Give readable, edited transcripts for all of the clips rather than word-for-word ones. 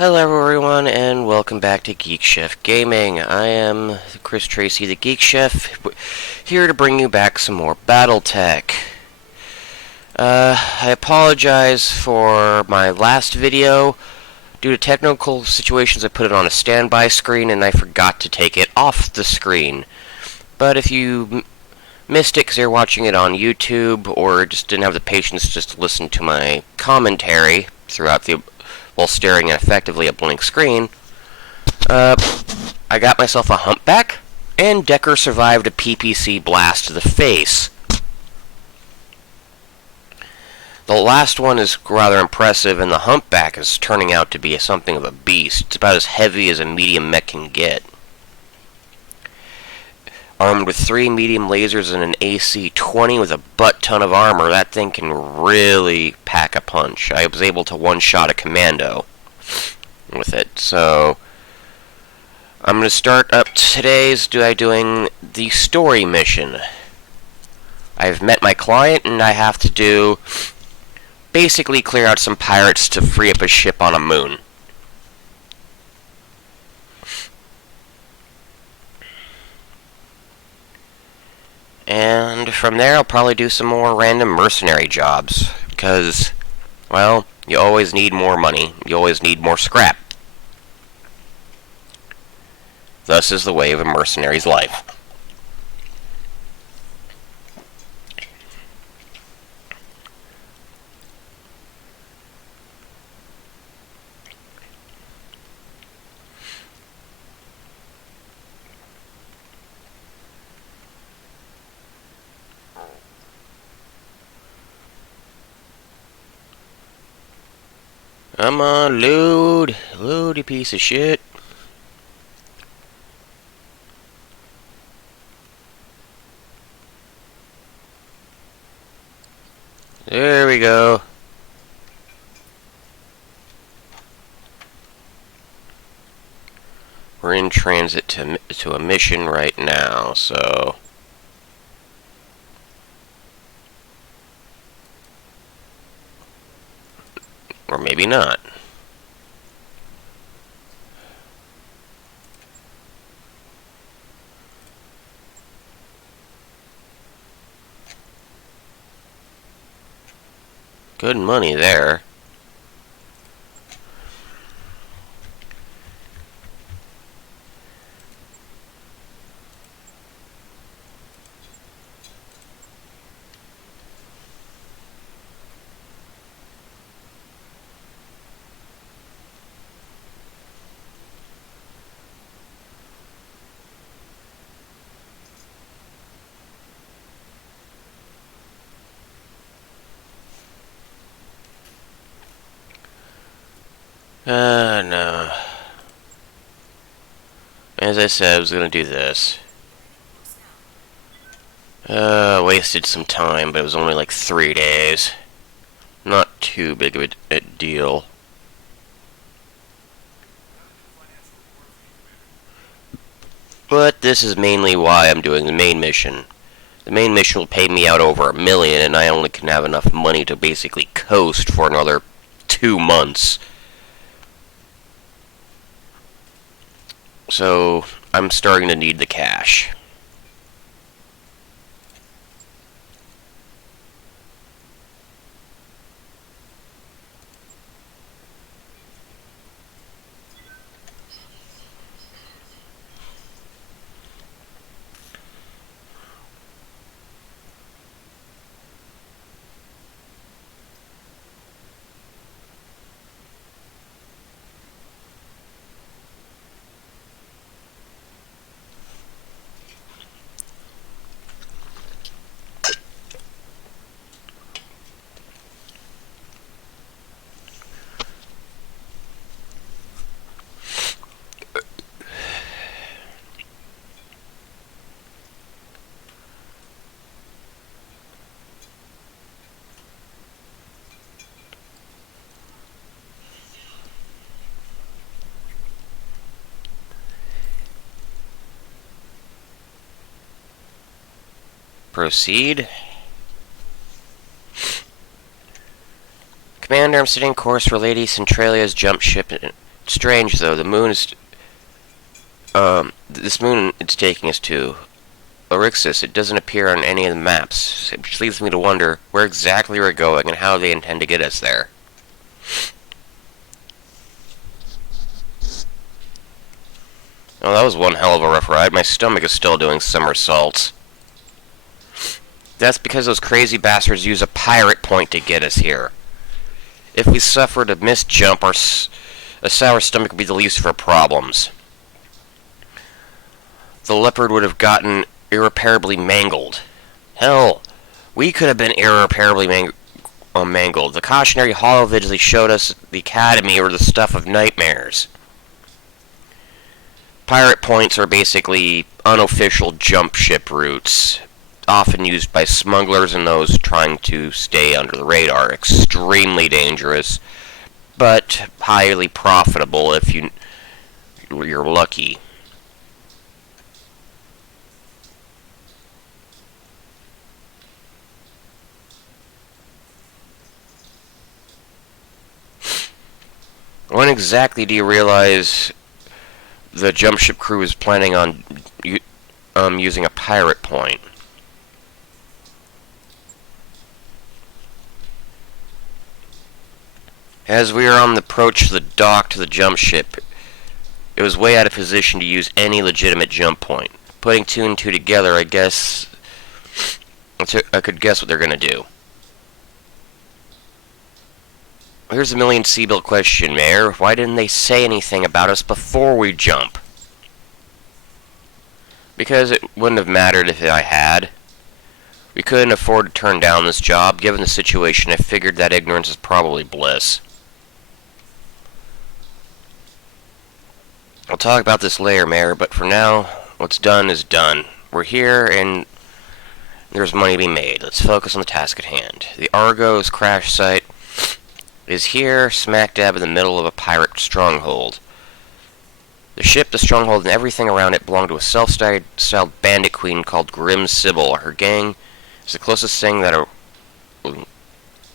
Hello everyone and welcome back to Geek Chef Gaming. I am Chris Tracy, the Geek Chef, here to bring you back some more BattleTech. I apologize for my last video. Due to technical situations, I put it on a standby screen and I forgot to take it off the screen. But if you missed it because you're watching it on YouTube or just didn't have the patience just to listen to my commentary while staring effectively at a blank screen, I got myself a humpback, and Decker survived a PPC blast to the face. The last one is rather impressive, and the humpback is turning out to be something of a beast. It's about as heavy as a medium mech can get. Armed with 3 medium lasers and an AC-20 with a butt-ton of armor, that thing can really pack a punch. I was able to one-shot a commando with it, so I'm going to start up doing the story mission. I've met my client, and I have to basically clear out some pirates to free up a ship on a moon. And from there, I'll probably do some more random mercenary jobs. Because, well, you always need more money. You always need more scrap. Thus is the way of a mercenary's life. Come on, load. Load, you piece of shit. There we go. We're in transit to a mission right now, so... Or maybe not. Good money there. No. As I said, I was gonna do this. Wasted some time, but it was only like 3 days. Not too big of a deal. But this is mainly why I'm doing the main mission. The main mission will pay me out over $1 million, and I only can have enough money to basically coast for another 2 months. So, I'm starting to need the cash. Proceed. Commander, I'm setting course for Lady Centralia's jump ship strange though. The moon is this moon it's taking us to Orixis. It doesn't appear on any of the maps, which leads me to wonder where exactly we're going and how they intend to get us there. Oh, that was one hell of a rough ride. My stomach is still doing somersaults. That's because those crazy bastards use a pirate point to get us here. If we suffered a missed jump, a sour stomach would be the least of our problems. The leopard would have gotten irreparably mangled. Hell, we could have been irreparably mangled. The cautionary holovids they showed us at the academy were the stuff of nightmares. Pirate points are basically unofficial jump ship routes, often used by smugglers and those trying to stay under the radar. Extremely dangerous, but highly profitable if you're lucky. When exactly do you realize the jump ship crew is planning on using a pirate point? As we were on the approach to the dock to the jump ship, it was way out of position to use any legitimate jump point. Putting two and two together, I guess I could guess what they're gonna do. Here's a million Seabill question, Mayor. Why didn't they say anything about us before we jump? Because it wouldn't have mattered if I had. We couldn't afford to turn down this job. Given the situation, I figured that ignorance is probably bliss. I'll talk about this later, Mayor, but for now, what's done is done. We're here, and there's money to be made. Let's focus on the task at hand. The Argo's crash site is here, smack dab in the middle of a pirate stronghold. The ship, the stronghold, and everything around it belong to a self-styled bandit queen called Grim Sybil. Her gang is the closest thing that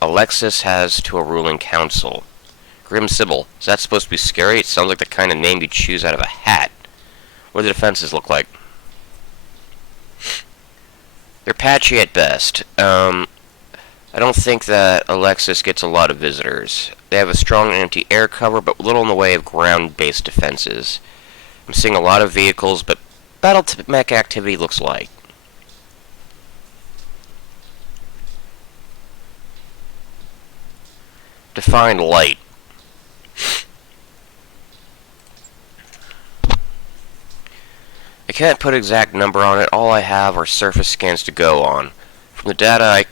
Alexis has to a ruling council. Grim Sybil, is that supposed to be scary? It sounds like the kind of name you'd choose out of a hat. What do the defenses look like? They're patchy at best. I don't think that Alexis gets a lot of visitors. They have a strong anti-air cover, but little in the way of ground-based defenses. I'm seeing a lot of vehicles, but battle mech activity looks light. Define light. I can't put an exact number on it. All I have are surface scans to go on. From the data I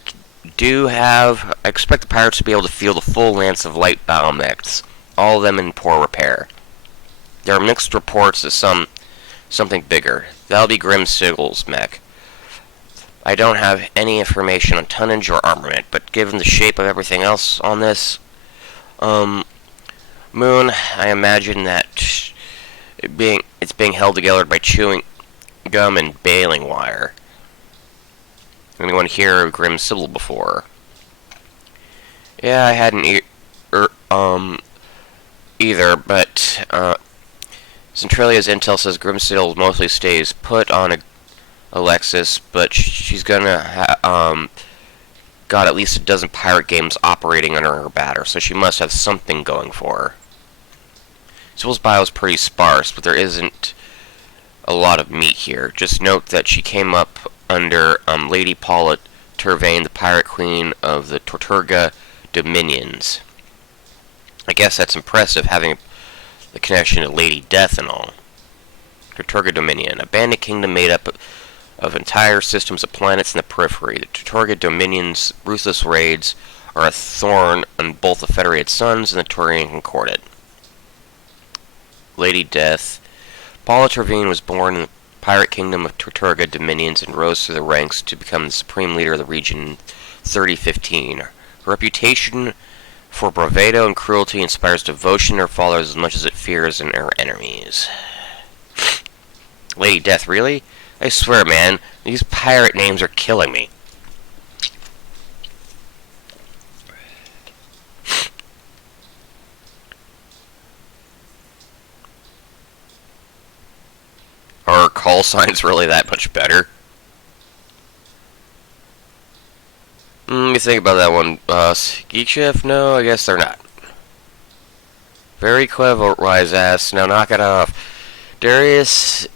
do have, I expect the pirates to be able to feel the full lance of light battle mechs, all of them in poor repair. There are mixed reports of something bigger. That'll be Grim Sybil's mech. I don't have any information on tonnage or armament, but given the shape of everything else on this moon, I imagine that it's being held together by chewing gum and baling wire. Anyone hear of Grim Sybil before? Yeah, I hadn't either, but Centralia's intel says Grim Sybil mostly stays put on Alexis, but she's gonna got at least a dozen pirate games operating under her banner, so she must have something going for her. Sybil's bio is pretty sparse, but there isn't a lot of meat here. Just note that she came up under Lady Paula Turvain, the pirate queen of the Tortuga Dominions. I guess that's impressive, having the connection to Lady Death and all. Tortuga Dominion, a bandit kingdom made up of entire systems of planets in the periphery. The Tortuga Dominion's ruthless raids are a thorn on both the Federated Suns and the Turian Concordat. Lady Death. Paula Turvain was born in the pirate kingdom of Tortuga Dominions and rose through the ranks to become the supreme leader of the region in 3015. Her reputation for bravado and cruelty inspires devotion in her followers as much as it fears in her enemies. Lady Death, really? I swear, man, these pirate names are killing me. call signs really that much better? Let me think about that one. Geek Shift? No, I guess they're not. Very clever, Wise Ass. Now knock it off. Darius,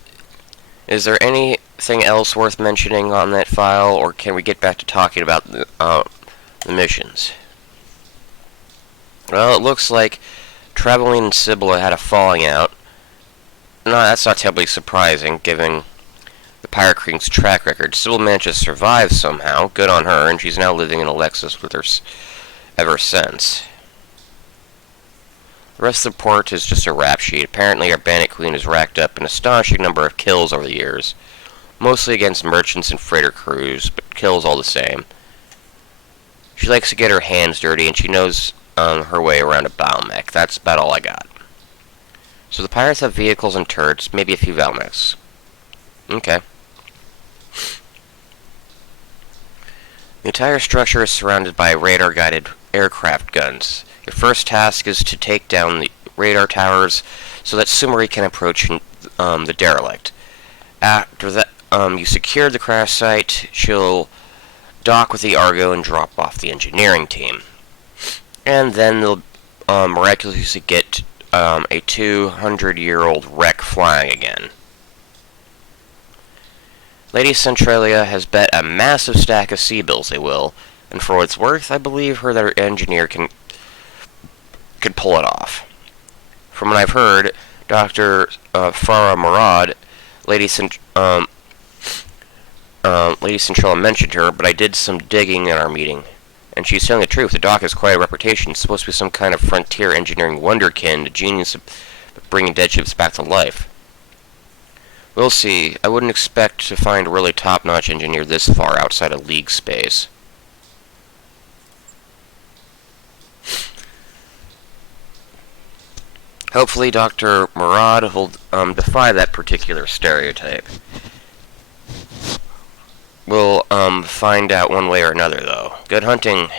is there anything else worth mentioning on that file, or can we get back to talking about the missions? Well, it looks like Traveling and Sibylla had a falling out. No, that's not terribly surprising, given the Pirate King's track record. Sibylla managed to survive somehow. Good on her, and she's now living in Alexis with her ever since. The rest of the port is just a rap sheet. Apparently, our bandit queen has racked up an astonishing number of kills over the years, mostly against merchants and freighter crews, but kills all the same. She likes to get her hands dirty, and she knows her way around a Baumech. That's about all I got. So the pirates have vehicles and turrets, maybe a few Valmechs. Okay. The entire structure is surrounded by radar-guided aircraft guns. Your first task is to take down the radar towers so that Sumeri can approach the derelict. After that, you secure the crash site. She'll dock with the Argo and drop off the engineering team. And then they'll miraculously get a 200-year-old wreck flying again. Lady Centralia has bet a massive stack of sea bills they will, and for what it's worth, I believe her that her engineer could pull it off. From what I've heard, Dr. Farah Murad, Lady Centralia mentioned her, but I did some digging in our meeting, and she's telling the truth. The doc has quite a reputation. It's supposed to be some kind of frontier engineering wonderkind, a genius of bringing dead ships back to life. We'll see. I wouldn't expect to find a really top-notch engineer this far outside of League space. Hopefully Dr. Murad will defy that particular stereotype. We'll find out one way or another, though. Good hunting,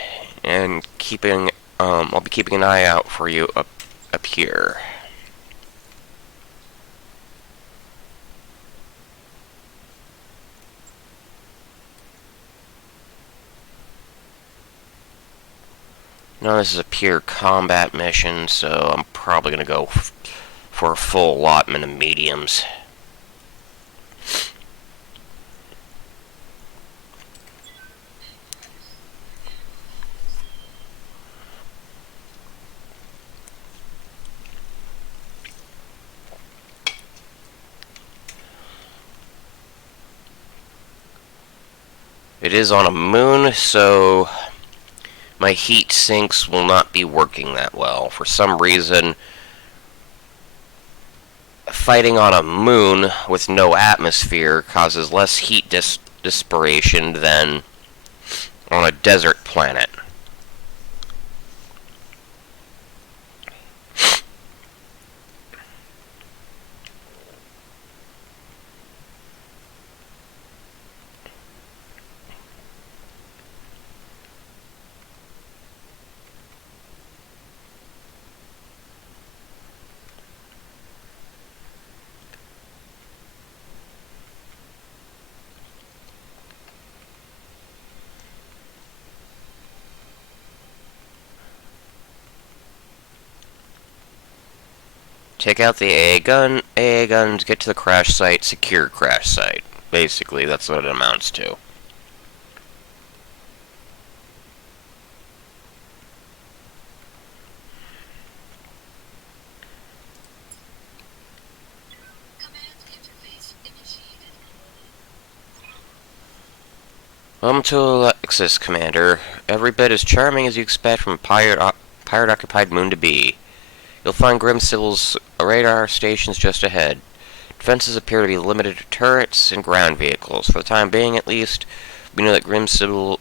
and I'll be keeping an eye out for you up here. No, this is a pure combat mission, so I'm probably going to go for a full allotment of mediums. It is on a moon, so my heat sinks will not be working that well. For some reason, fighting on a moon with no atmosphere causes less heat dispersation than on a desert planet. Take out the AA guns, get to the crash site, secure crash site. Basically, that's what it amounts to. Welcome to Alexis, Commander. Every bit as charming as you expect from a pirate-occupied moon to be. You'll find Grim Sibyl's radar stations just ahead. Defenses appear to be limited to turrets and ground vehicles. For the time being, at least, we know that Grim Sibyl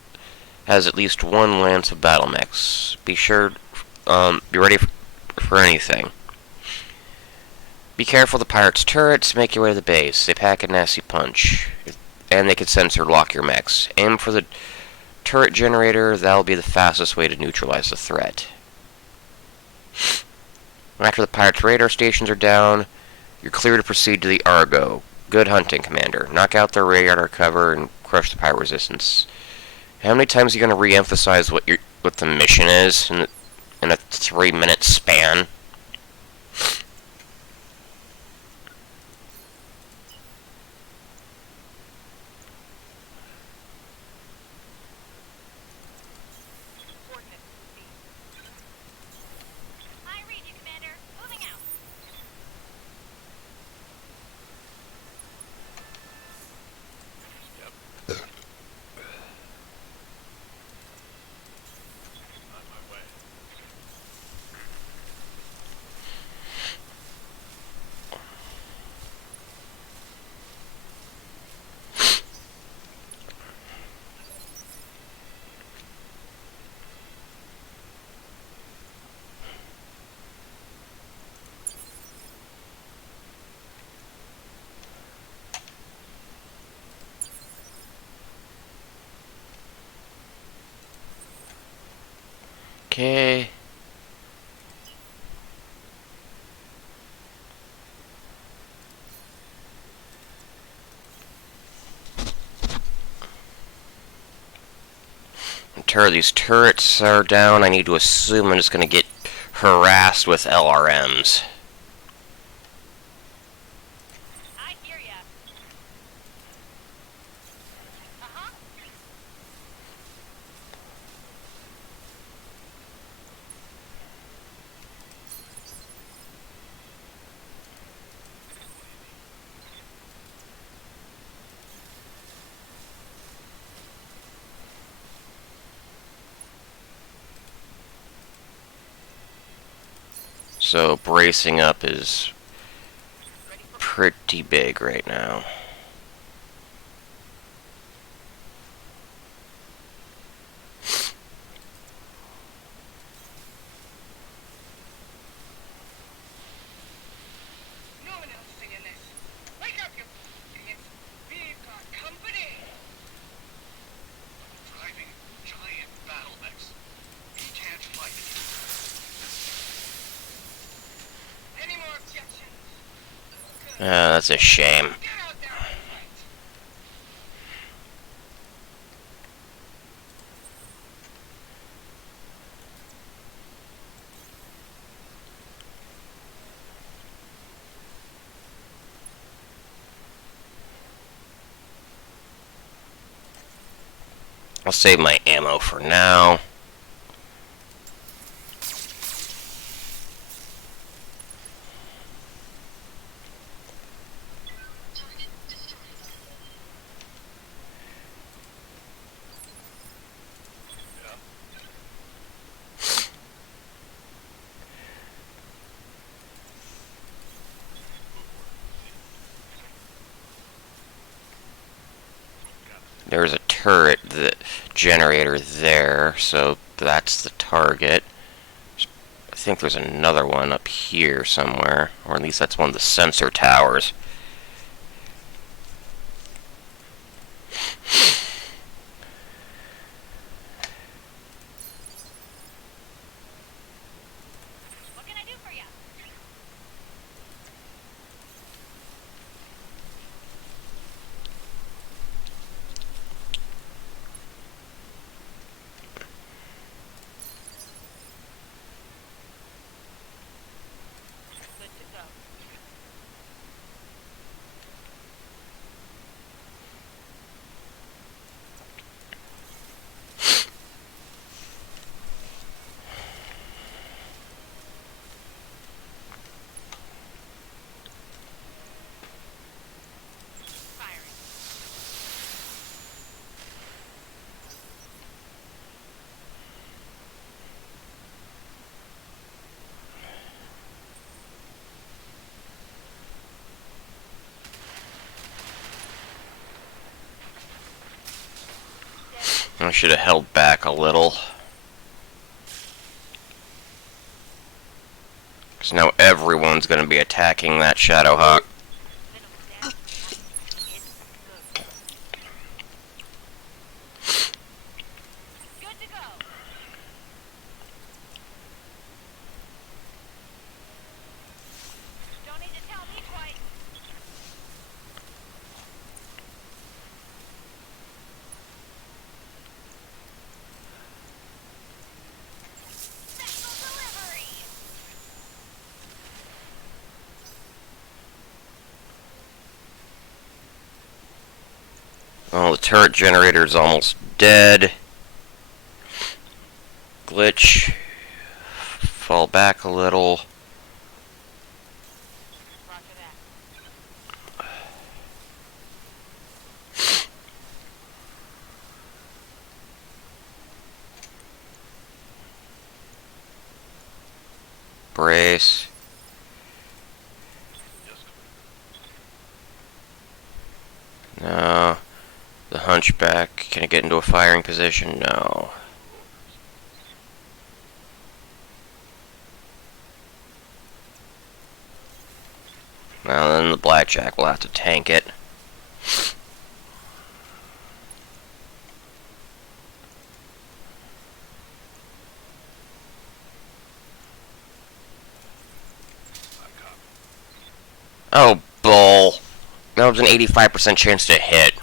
has at least one lance of battle mechs. Be sure, be ready for anything. Be careful of the pirates' turrets. Make your way to the base. They pack a nasty punch, and they can sensor lock your mechs. Aim for the turret generator. That'll be the fastest way to neutralize the threat. After the pirates' radar stations are down, you're clear to proceed to the Argo. Good hunting, Commander. Knock out their radar cover and crush the pirate resistance. How many times are you going to re-emphasize what the mission is in a 3-minute span? Okay. Until these turrets are down, I need to assume I'm just going to get harassed with LRMs. I hear ya. Uh-huh. So bracing up is Ready for pretty big right now. no one else singing this. Wake up, you idiots. We've got company. Driving giant battle mechs. We can't fight. Any more objections? Good. That's a shame. Get out there and fight. I'll save my ammo for now. There's a turret generator there, so that's the target. I think there's another one up here somewhere, or at least that's one of the sensor towers. What can I do for you? Good to go. Firing. I should have held back a little. Because now everyone's going to be attacking that Shadowhawk. Little damage. It's good. Good to go. Don't need to tell me twice. Well, the turret generator is almost dead. Glitch. Fall back a little. Roger that. Brace. Yes. No. The hunchback. Can I get into a firing position? No. Well, then the blackjack will have to tank it. I copy. Oh, bull. That was an 85% chance to hit.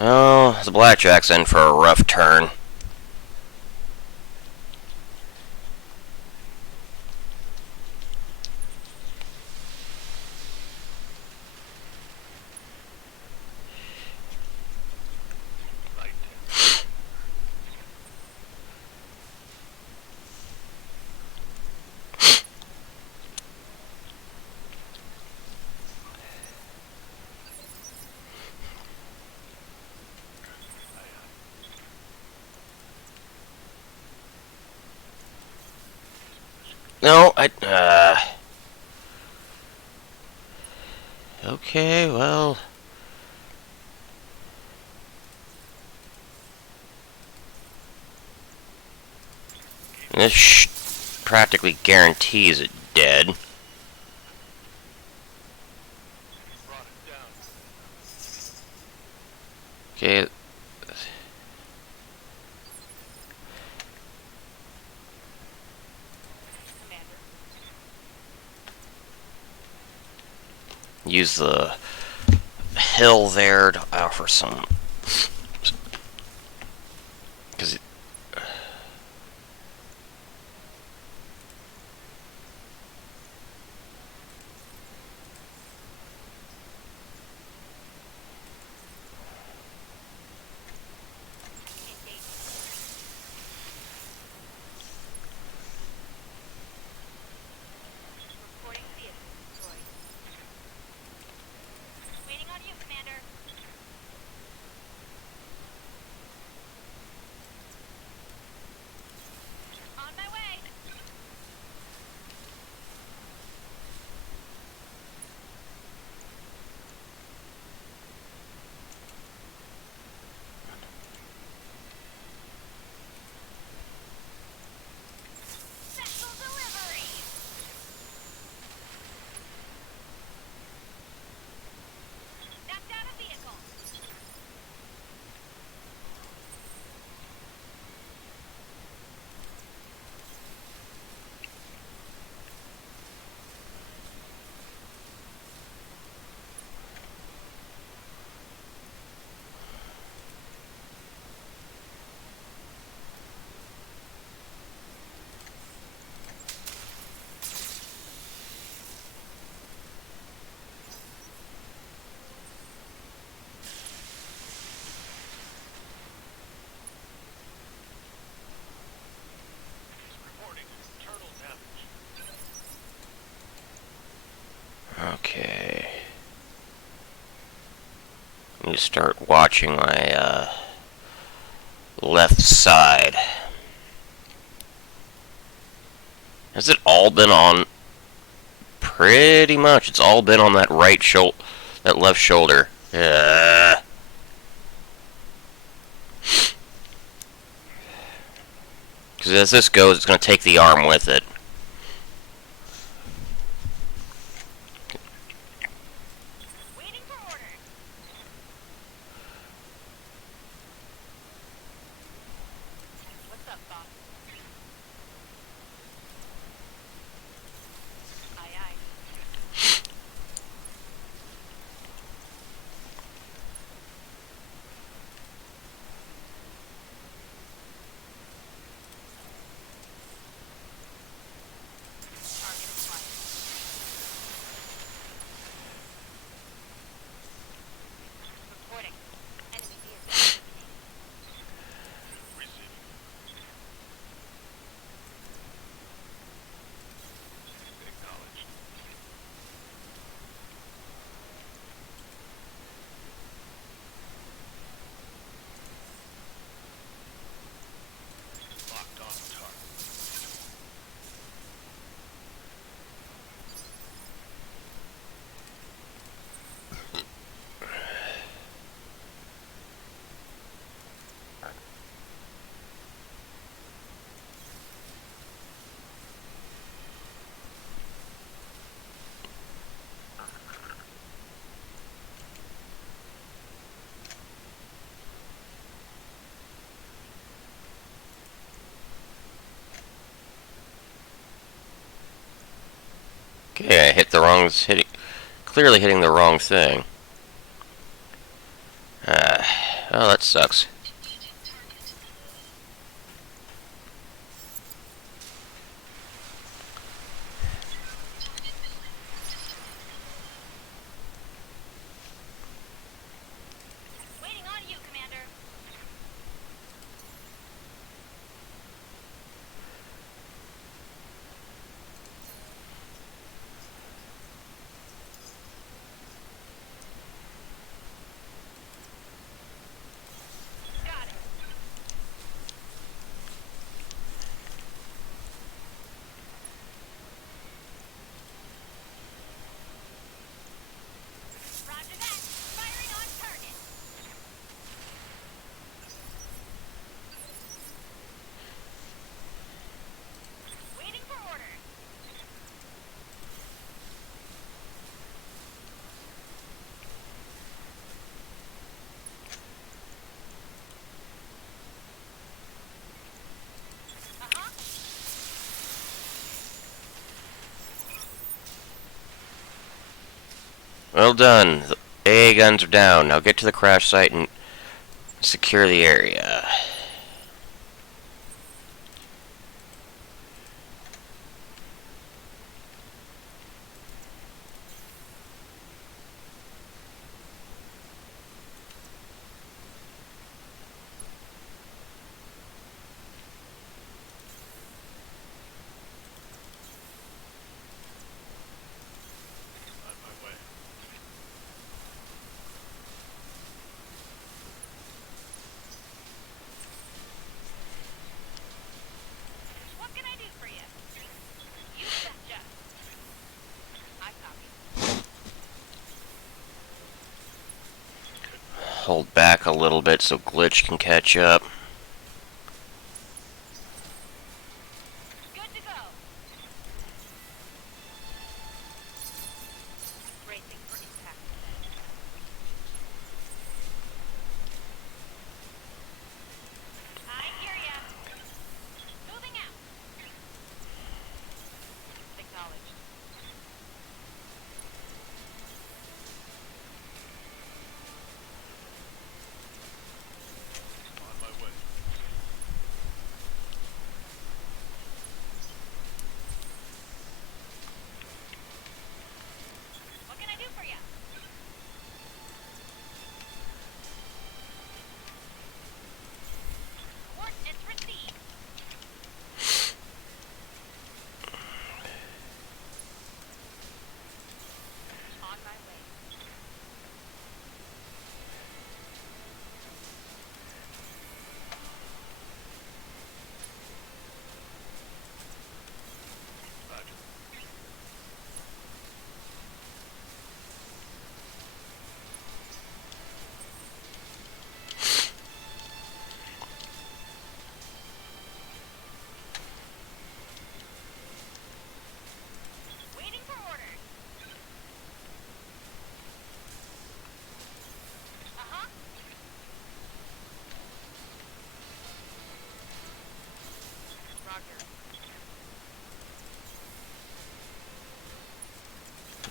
Oh, the blackjack's in for a rough turn. Right. No, okay, well. This practically guarantees it dead. Brought it down. Okay. Commander. Use the hill there to offer some. Because Engage. Reporting vehicle destroyed. Waiting on you, Commander. On my way. Special delivery. Knocked out a vehicle. Reporting internal damage. okay. I need to start watching my left side. Has it all been on? Pretty much. It's all been on that right shoulder, that left shoulder. Because as this goes, it's going to take the arm with it. Waiting for orders. What's up, boss? Aye, aye. Okay, I hit the wrong, clearly hitting the wrong thing. Oh, that sucks. Waiting on you, Commander. Got it. Roger that. Firing on target. Waiting for orders. Uh-huh. Well done. The AA guns are down. Now get to the crash site and secure the area. On my way. What can I do for you? You betcha. I copy. Hold back a little bit so Glitch can catch up. Good to go. Bracing for impact. I hear ya. Moving out. Acknowledged. On my way. What can I do for you? Coordinates received. On my way. Roger. Waiting for orders. Uh-huh. Roger.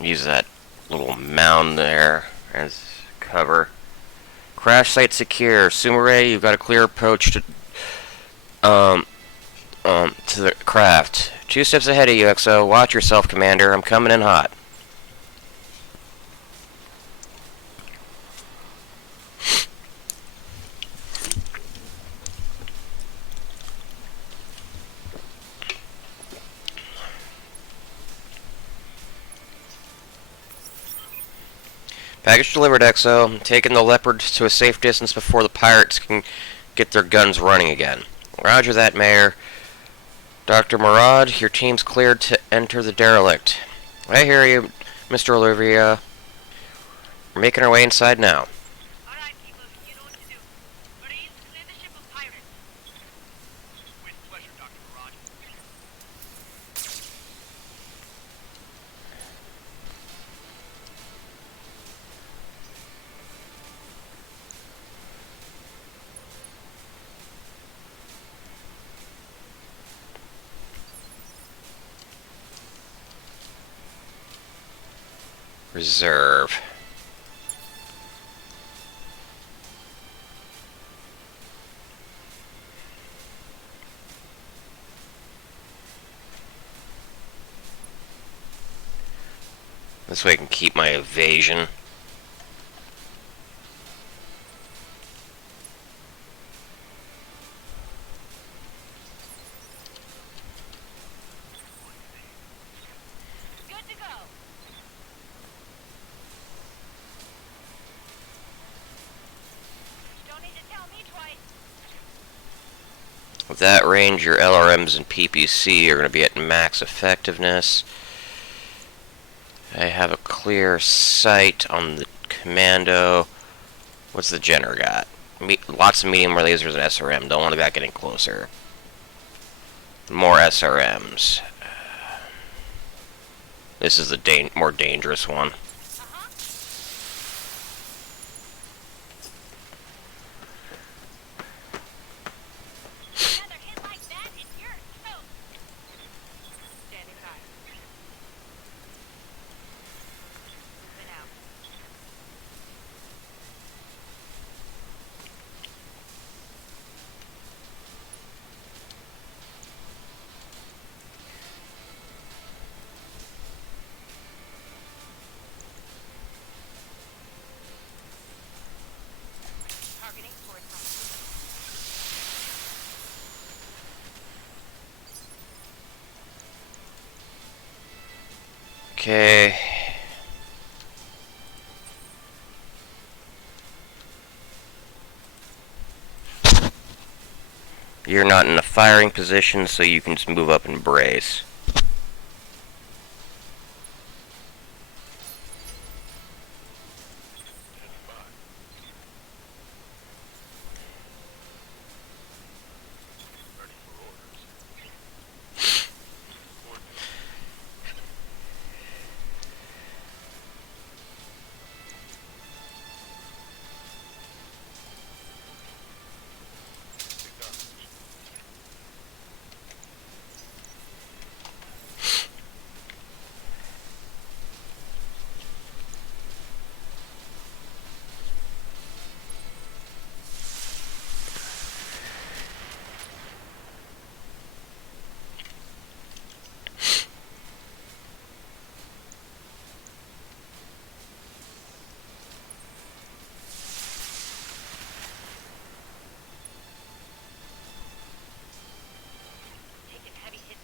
Use that little mound there as cover. Crash site secure. Sumire, you've got a clear approach to the craft. 2 steps ahead of you, XO. Watch yourself, Commander. I'm coming in hot. Package delivered, XO. Taking the Leopard to a safe distance before the pirates can get their guns running again. Roger that, Mayor. Dr. Murad, your team's cleared to enter the derelict. I hear you, Mr. Olivia. We're making our way inside now. All right, people, you know what to do. Marines, clear the ship of pirates. With pleasure, Dr. Murad. Reserve. This way I can keep my evasion. Good to go. Don't need to tell me twice. With that range, your LRMs and PPC are going to be at max effectiveness. I have a clear sight on the commando. What's the Jenner got? Lots of medium lasers and SRM. Don't want that getting closer. More SRMs. This is the more dangerous one. Uh-huh. Another hit like that and you're toast. Standing by. Moving out. Targeting towards my Okay. You're not in a firing position, so you can just move up and brace. Ready for orders. taking heavy hits.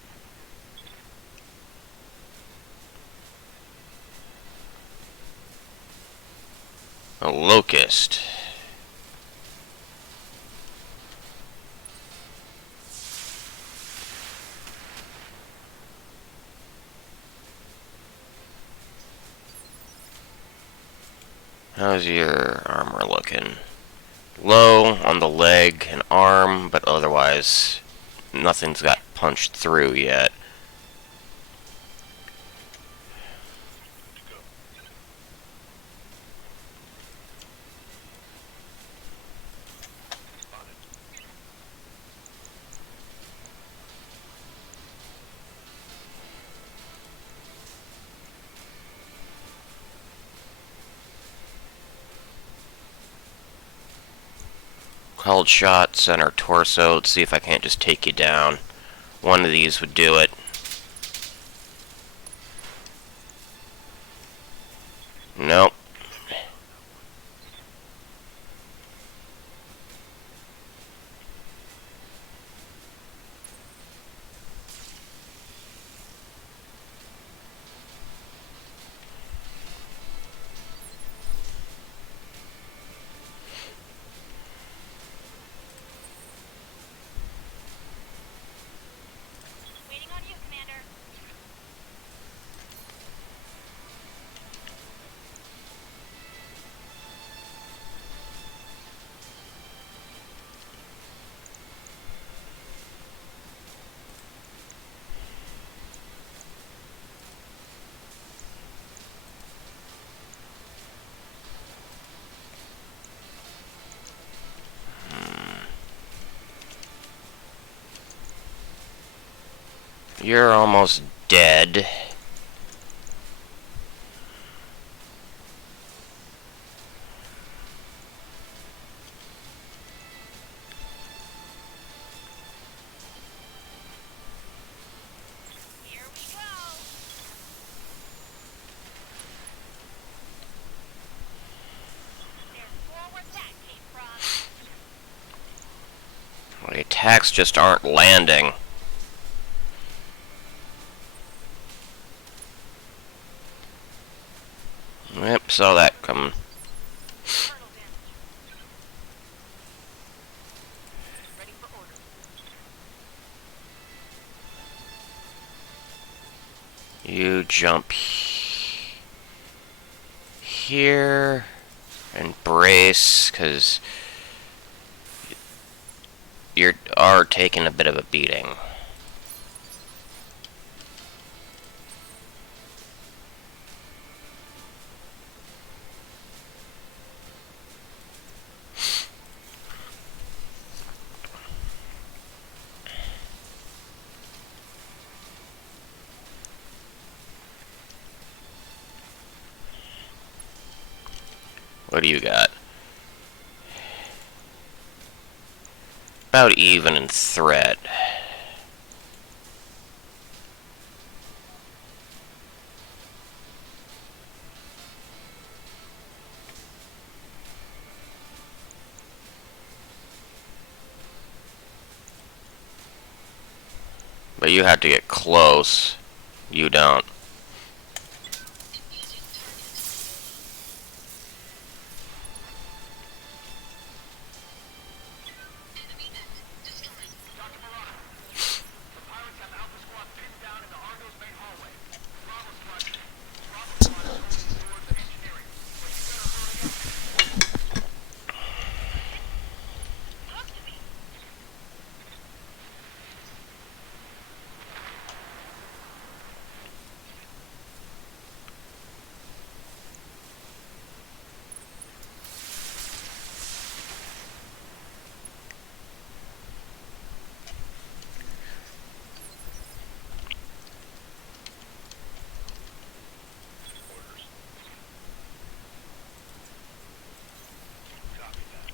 A locust. How's your armor looking? Low on the leg and arm, but otherwise nothing's got punched through yet. Good to go. Spotted. Held shot, center torso. Let's see if I can't just take you down. One of these would do it. Nope. Waiting on you, Commander. You're almost dead. attacks just aren't landing. Yep, saw that coming. Internal damage. Ready for orders. You jump here and brace, because you are taking a bit of a beating. What do you got? About even in threat. But you have to get close. You don't. Dr. Marana, the pirates have Alpha Squad pinned down in the Argo's main hallway. Bravo Squad is holding the door to engineering. But you better hurry up. Talk to me. Orders. Copy that.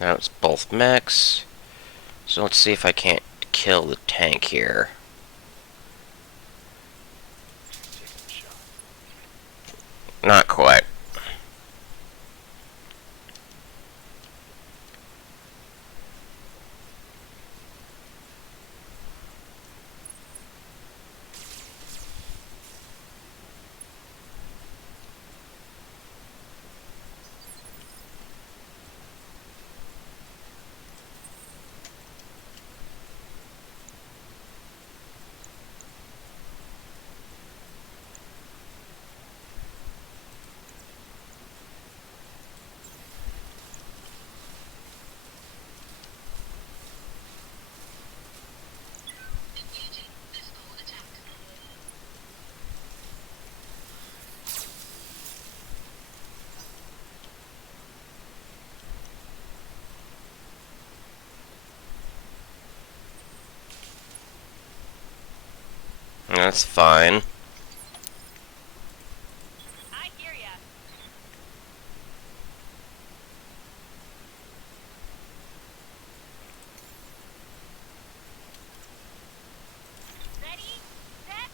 Now it's both mechs. So let's see if I can't kill the tank here. Taking the shot. Not quite. That's fine. I hear ya. Ready, set.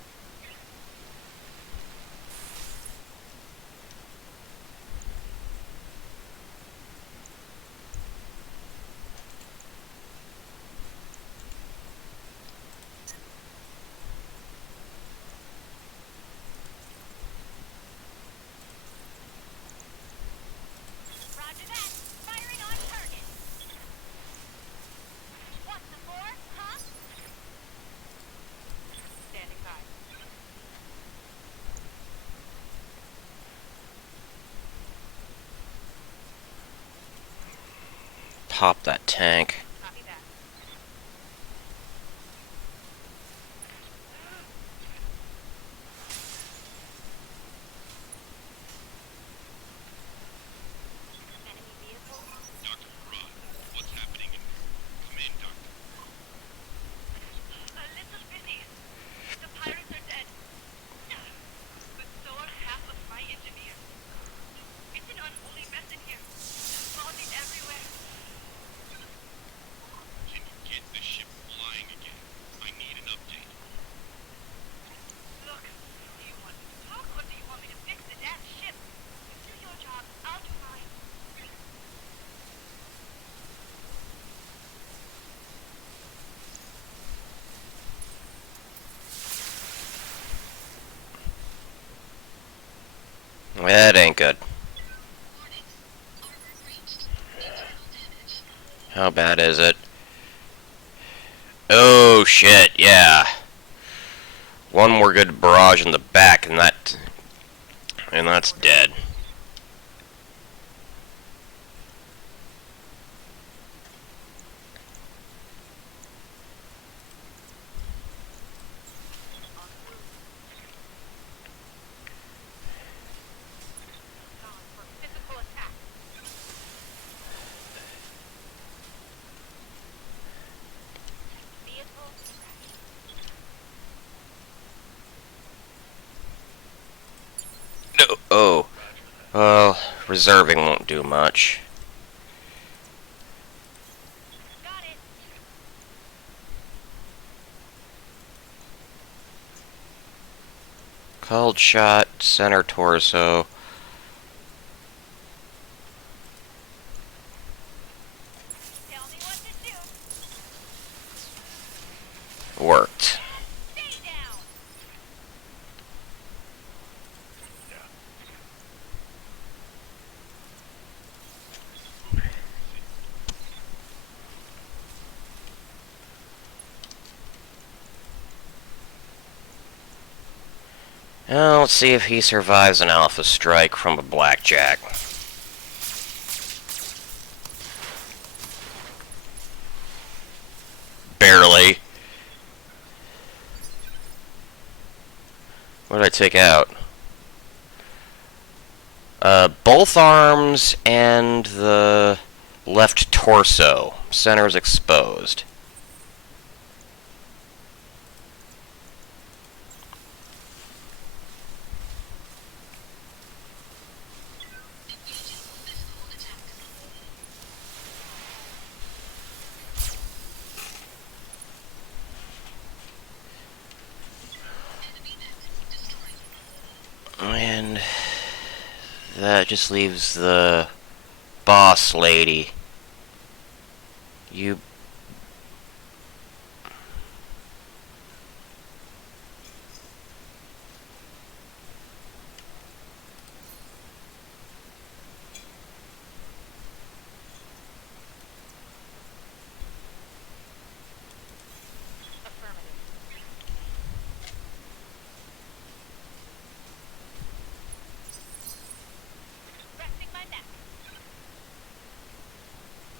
Roger that. Firing on target. Want some more, huh? Standing by. Pop that tank. Copy that. Enemy vehicle. Dr. Marana, what's happening in there? Come in, Doctor. A little busy. The pirates are dead. But so are half of my engineers. It's an unholy mess in here. Bodies everywhere. That ain't good. How bad is it? Oh shit, yeah. One more good barrage in the back and that's dead. On the move. Gone for physical attack. Vehicle crashed. No. Oh. Well, reserving won't do much. Got it. Cold shot, center torso. Tell me what to do. Worked. Stay down. Now, let's see if he survives an alpha strike from a blackjack. Barely. What did I take out? Both arms and the left torso. Center's exposed. And that just leaves the boss lady. You... Affirmative. Resting my neck.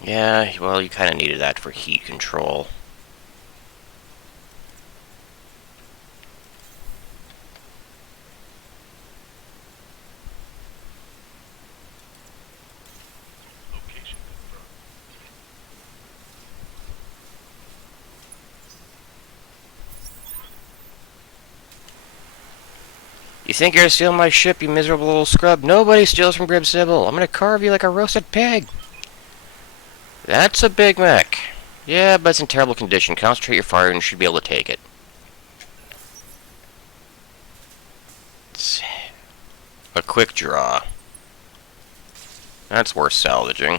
Yeah, well, you kind of needed that for heat control. Location confirmed. You think you're stealing my ship, you miserable little scrub? Nobody steals from Grib Sybil. I'm gonna carve you like a roasted pig. That's a Big Mac. Yeah, but it's in terrible condition. Concentrate your fire and you should be able to take it. It's a quick draw. That's worth salvaging.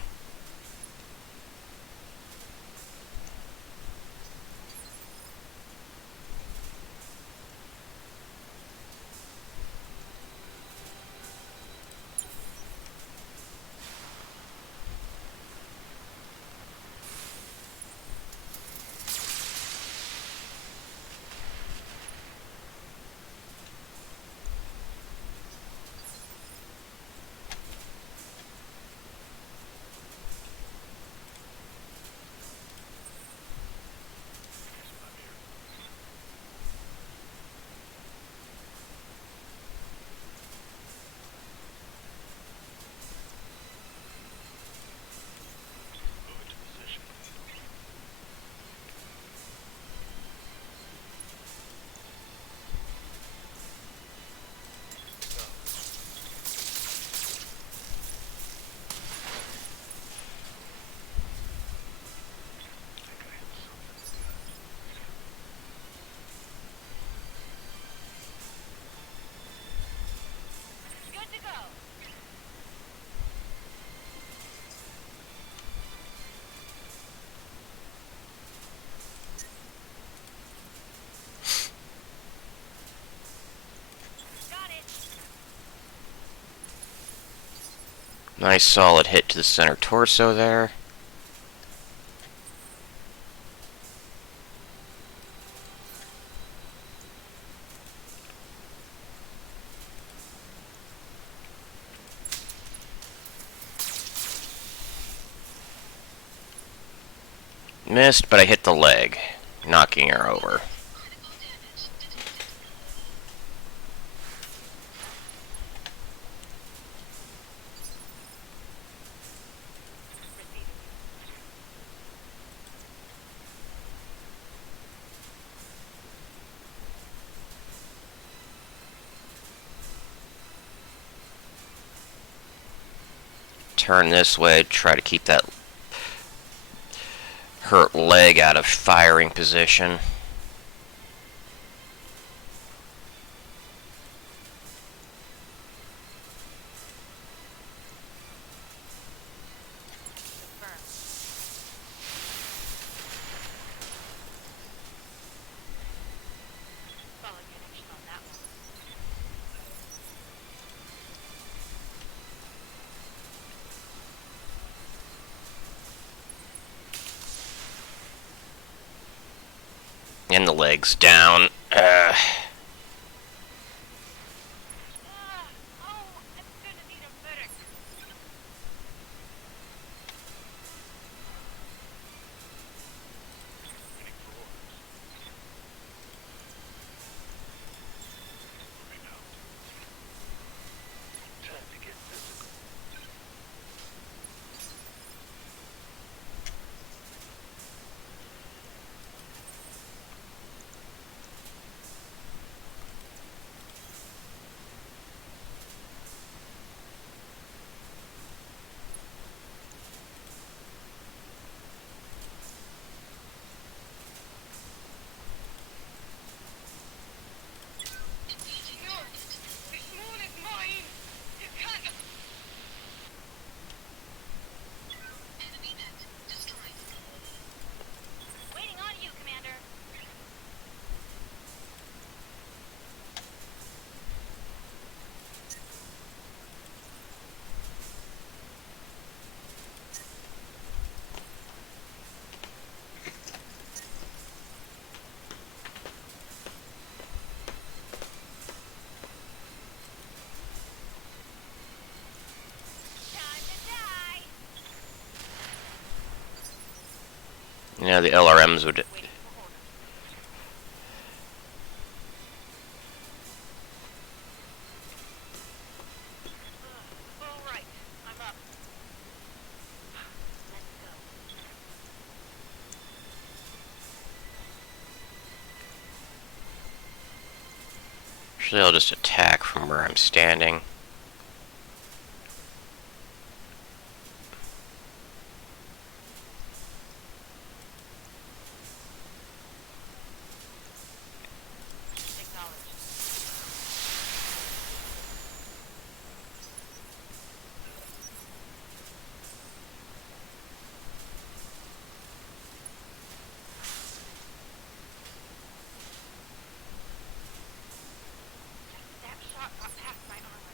Nice solid hit to the center torso there. Missed, but I hit the leg, knocking her over. Receiving. Turn this way, try to keep that hurt leg out of firing position. Confirm. Solid connection on that one. And the leg's down. Ah, oh, I'm gonna need a medic. Waiting for orders. Moving out. Time to get physical. No! This moon is mine! You can't... Waiting on you, Commander. Time to die. You know, the LRMs would... Waiting for orders. All right, I'm up. Let's go. Usually I'll just attack from where I'm standing. Acknowledged. That shot got past my armor.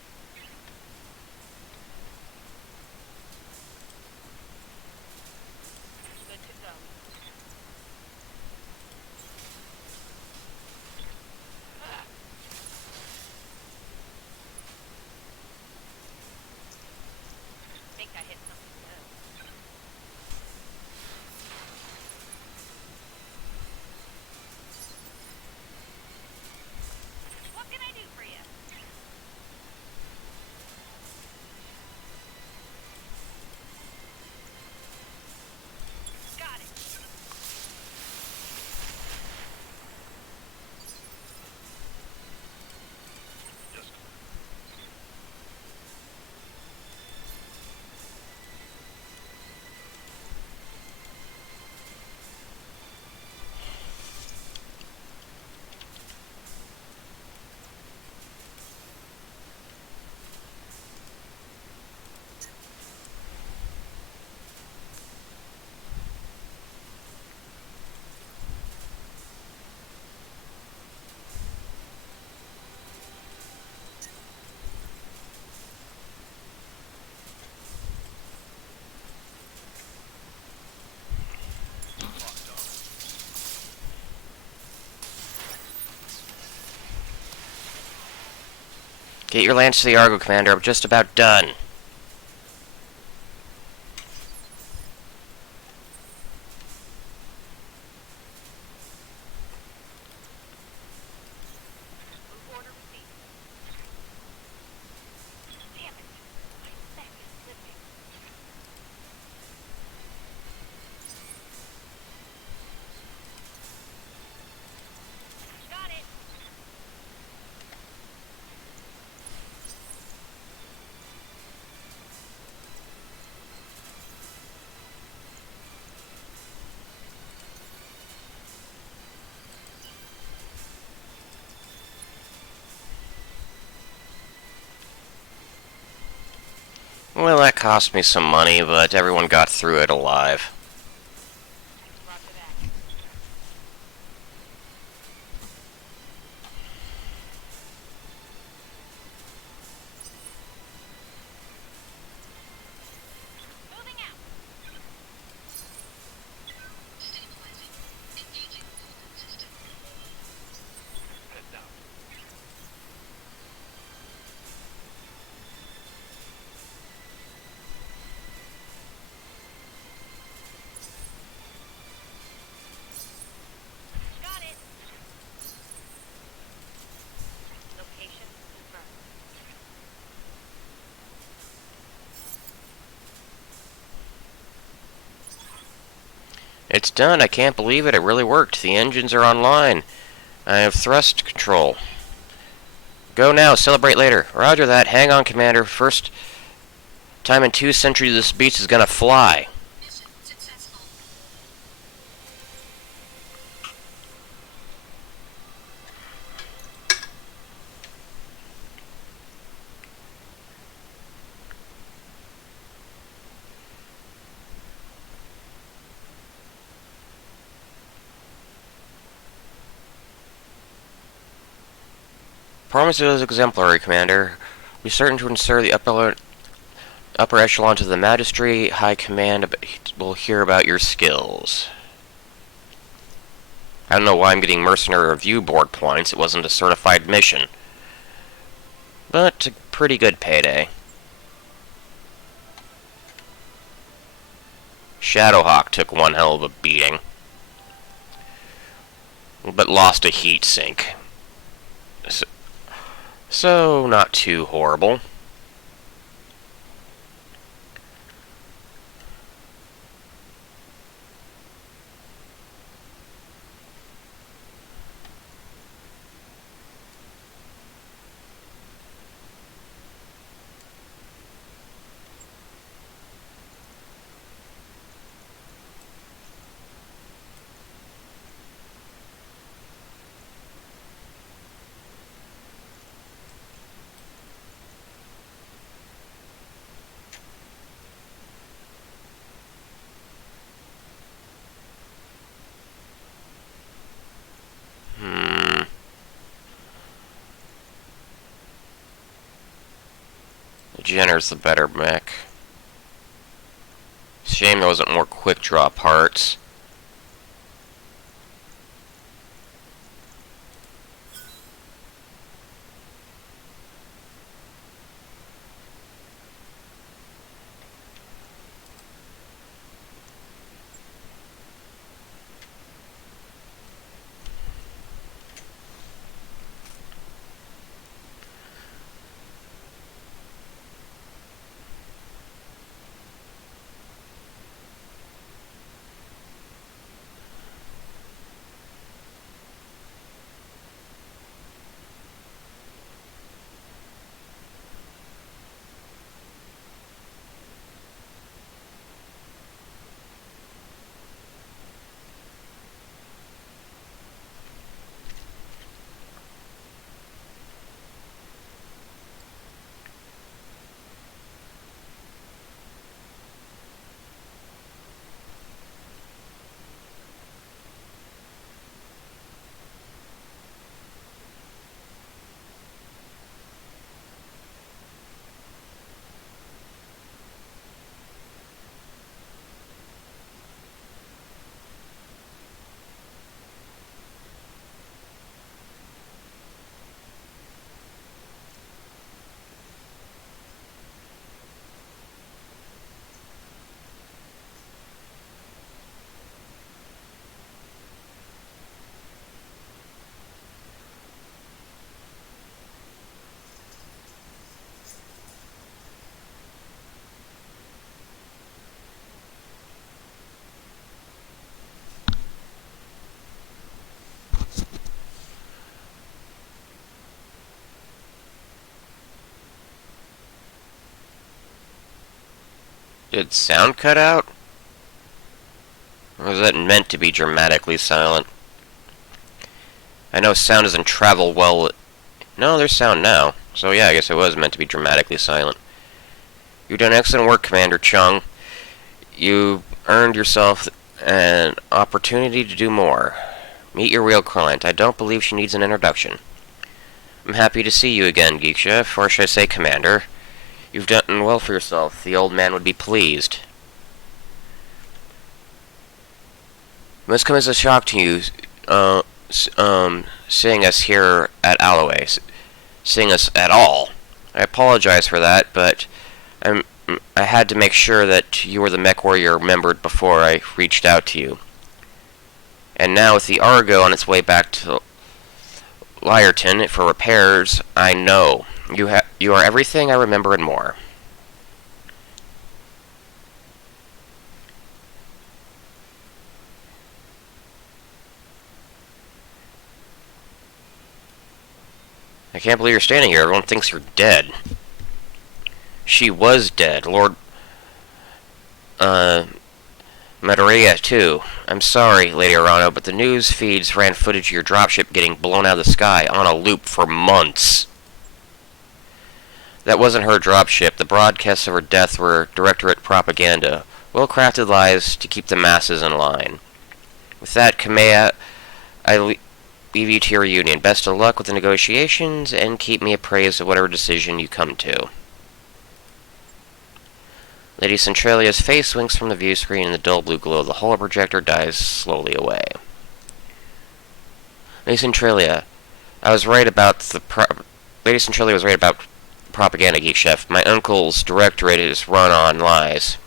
Get your lance to the Argo, Commander. I'm just about done. Move order received. Damn it. My spec is slipping. Got it. Well, that cost me some money, but everyone got through it alive. Roger that. Moving out. Head down. Got it. Location confirmed. It's done. I can't believe it. It really worked. The engines are online. I have thrust control. Go now. Celebrate later. Roger that. Hang on, Commander. First time in 2 centuries this beast is gonna fly. Promise is exemplary, Commander. Be certain to ensure the upper echelons of the Magistracy High Command will hear about your skills. I don't know why I'm getting mercenary review board points. It wasn't a certified mission. But a pretty good payday. Shadowhawk took one hell of a beating. But lost a heat sink. So not too horrible. Jenner's the better mech. Shame there wasn't more quick draw parts. Did sound cut out? Or was that meant to be dramatically silent? I know sound doesn't travel well. No, there's sound now. So yeah, I guess it was meant to be dramatically silent. You've done excellent work, Commander Chung. You earned yourself an opportunity to do more. Meet your real client. I don't believe she needs an introduction. I'm happy to see you again, Geeksha, or should I say Commander. You've done well for yourself. The old man would be pleased. It must come as a shock to you, seeing us here at Alloway. Seeing us at all. I apologize for that, but I had to make sure that you were the mech warrior remembered before I reached out to you. And now with the Argo on its way back to Lyerton for repairs, I know you are everything I remember and more. I can't believe you're standing here. Everyone thinks you're dead. She was dead. Lord Madoria, too. I'm sorry, Lady Arano, but the news feeds ran footage of your dropship getting blown out of the sky on a loop for months. That wasn't her dropship. The broadcasts of her death were Directorate propaganda. Well-crafted lies to keep the masses in line. With that, Kamea, I leave you to your union. Best of luck with the negotiations, and keep me appraised of whatever decision you come to. Lady Centralia's face winks from the view screen, and the dull blue glow of the holoprojector dies slowly away. Lady Centralia, Lady Centralia was right about propaganda, Geek Chef. My uncle's directorate is run on lies.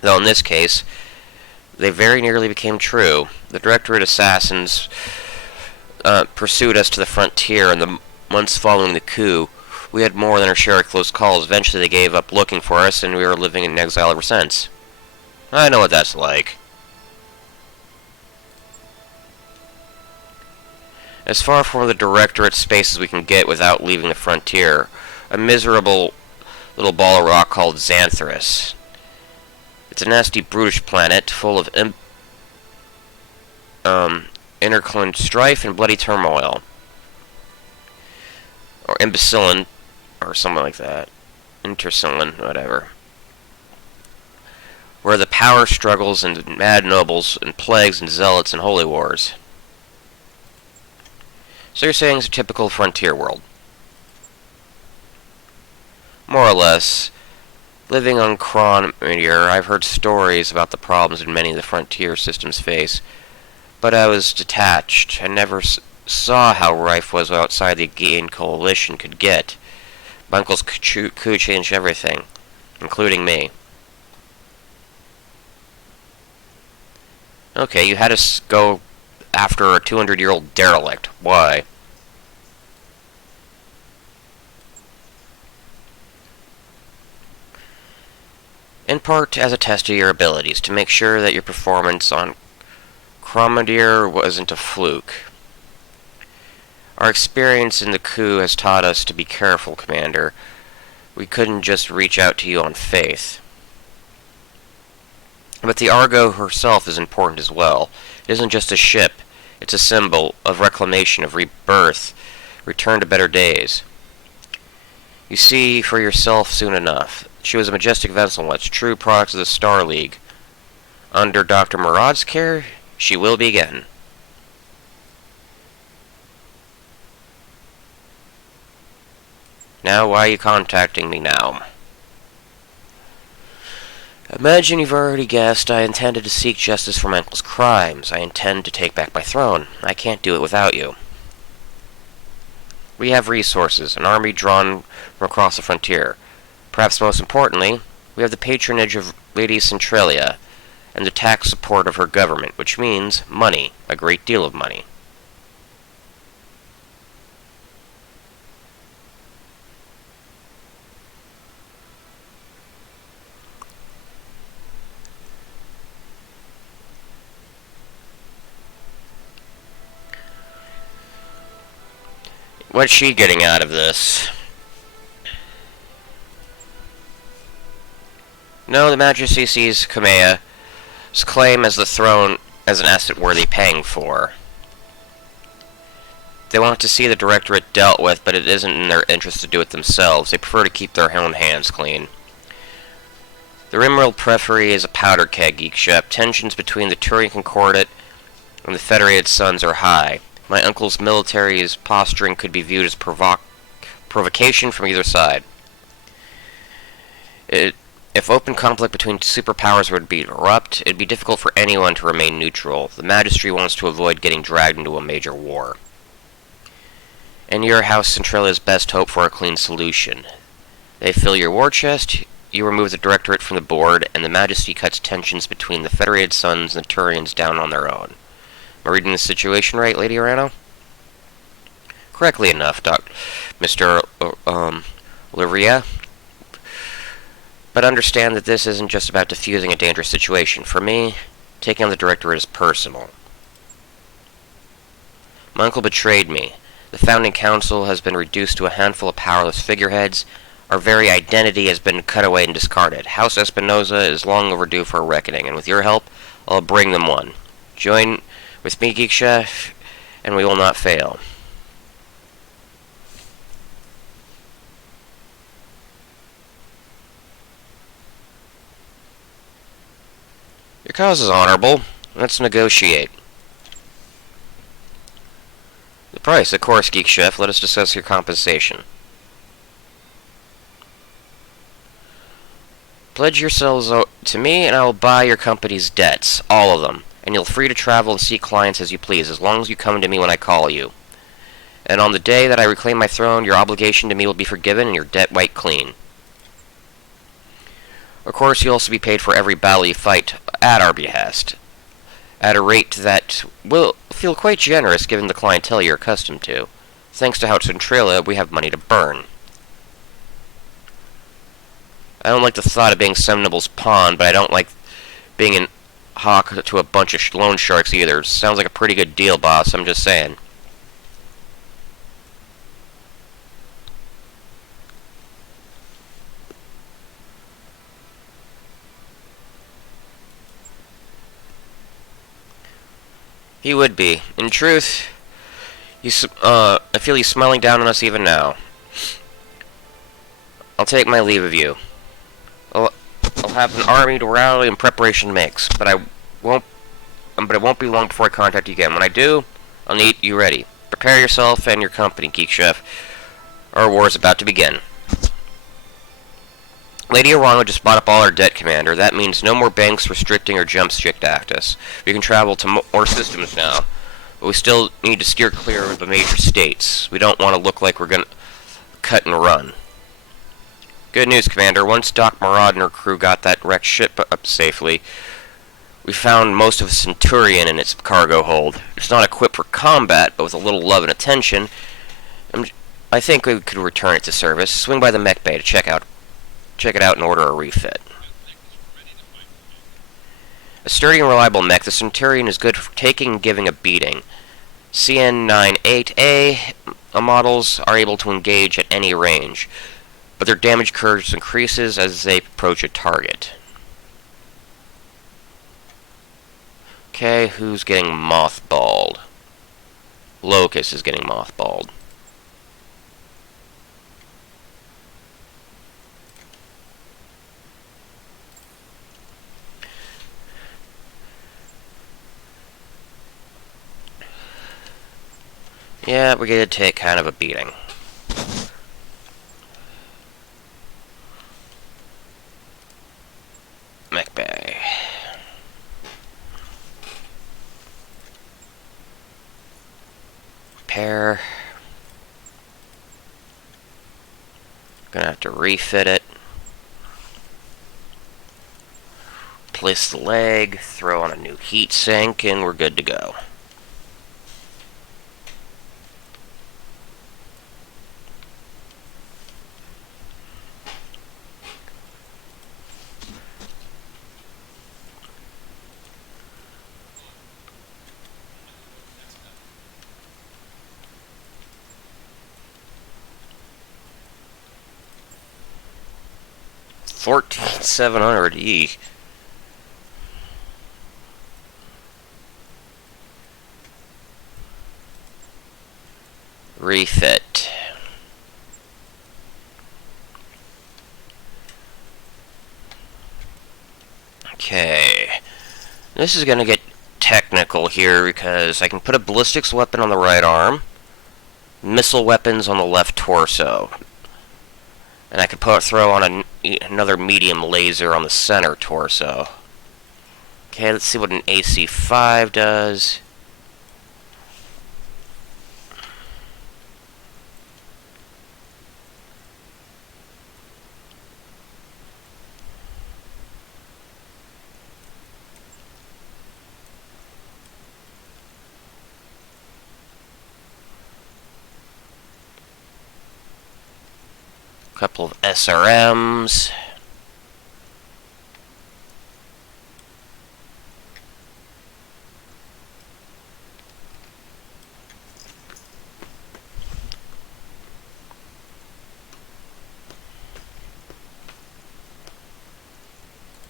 Though in this case, they very nearly became true. The directorate assassins pursued us to the frontier in the months following the coup. We had more than our share of close calls. Eventually they gave up looking for us, and we were living in exile ever since. I know what that's like. As far from the Directorate space as we can get without leaving the frontier, a miserable little ball of rock called Xanthorus. It's a nasty, brutish planet full of interclined strife and bloody turmoil. Or imbecilin, or something like that. Intercillin, whatever. Where the power struggles and mad nobles and plagues and zealots and holy wars. So you're saying it's a typical frontier world? More or less. Living on Kron Meteor, I've heard stories about the problems that many of the frontier systems face, but I was detached. I never saw how rife was outside the Aegean coalition could get. My uncle's coup changed everything, including me. Okay, you had to go after a 200-year-old derelict. Why? In part as a test of your abilities, to make sure that your performance on Cromadir wasn't a fluke. Our experience in the coup has taught us to be careful, Commander. We couldn't just reach out to you on faith. But the Argo herself is important as well. It isn't just a ship. It's a symbol of reclamation, of rebirth, return to better days. You see for yourself soon enough. She was a majestic vessel once, true product of the Star League. Under Dr. Murad's care, she will be again. Now, why are you contacting me now? Imagine you've already guessed. I intended to seek justice for my uncle's crimes. I intend to take back my throne. I can't do it without you. We have resources, an army drawn from across the frontier. Perhaps most importantly, we have the patronage of Lady Centralia and the tax support of her government, which means money, a great deal of money. What's she getting out of this? No, the Majesty sees Kameha's claim as the throne as an asset worthy paying for. They want to see the Directorate dealt with, but it isn't in their interest to do it themselves. They prefer to keep their own hands clean. The Rimworld Periphery is a powder keg, Geekshep. Tensions between the Turian Concordat and the Federated Suns are high. My uncle's military's posturing could be viewed as provocation from either side. If open conflict between superpowers would be erupt, it'd be difficult for anyone to remain neutral. The Majesty wants to avoid getting dragged into a major war. In your house, Centralia's best hope for a clean solution. They fill your war chest, you remove the Directorate from the board, and the Majesty cuts tensions between the Federated Suns and the Turians down on their own. Am I reading the situation right, Lady Arano? Correctly enough, Mr. Olivia. But understand that this isn't just about diffusing a dangerous situation. For me, taking on the Directorate is personal. My uncle betrayed me. The founding council has been reduced to a handful of powerless figureheads. Our very identity has been cut away and discarded. House Espinosa is long overdue for a reckoning, and with your help, I'll bring them one. Join with me, Geek Chef, and we will not fail. Your cause is honorable. Let's negotiate. The price, of course, Geek Chef. Let us discuss your compensation. Pledge yourselves to me, and I will buy your company's debts. All of them. And you'll be free to travel and see clients as you please, as long as you come to me when I call you. And on the day that I reclaim my throne, your obligation to me will be forgiven and your debt wiped clean. Of course, you'll also be paid for every battle you fight at our behest, at a rate that will feel quite generous given the clientele you're accustomed to. Thanks to House Centralia, we have money to burn. I don't like the thought of being Semnible's pawn, but I don't like being an hawk to a bunch of loan sharks either. Sounds like a pretty good deal, boss, I'm just saying. He would be. In truth, I feel he's smiling down on us even now. I'll take my leave of you. I'll have an army to rally and preparation makes, but it won't be long before I contact you again. When I do, I'll need you ready. Prepare yourself and your company, Geek Chef. Our war is about to begin. Lady Arano just bought up all our debt, Commander. That means no more banks restricting or jump strict us. We can travel to more systems now, but we still need to steer clear of the major states. We don't want to look like we're gonna cut and run. Good news, Commander. Once Doc Marad and her crew got that wrecked ship up safely, we found most of a Centurion in its cargo hold. It's not equipped for combat, but with a little love and attention, I think we could return it to service. Swing by the mech bay to check it out and order a refit. A sturdy and reliable mech, the Centurion is good for taking and giving a beating. CN-98A models are able to engage at any range, but their damage curve increases as they approach a target. Okay, who's getting mothballed? Locust is getting mothballed. Yeah, we did take kind of a beating. Mech bay. Repair. Gonna have to refit it. Place the leg, throw on a new heat sink, and we're good to go. 14700E. Refit. Okay. This is gonna get technical here because I can put a ballistics weapon on the right arm, missile weapons on the left torso, and I could throw on another medium laser on the center torso. Okay, let's see what an AC-5 does. Couple of SRMs.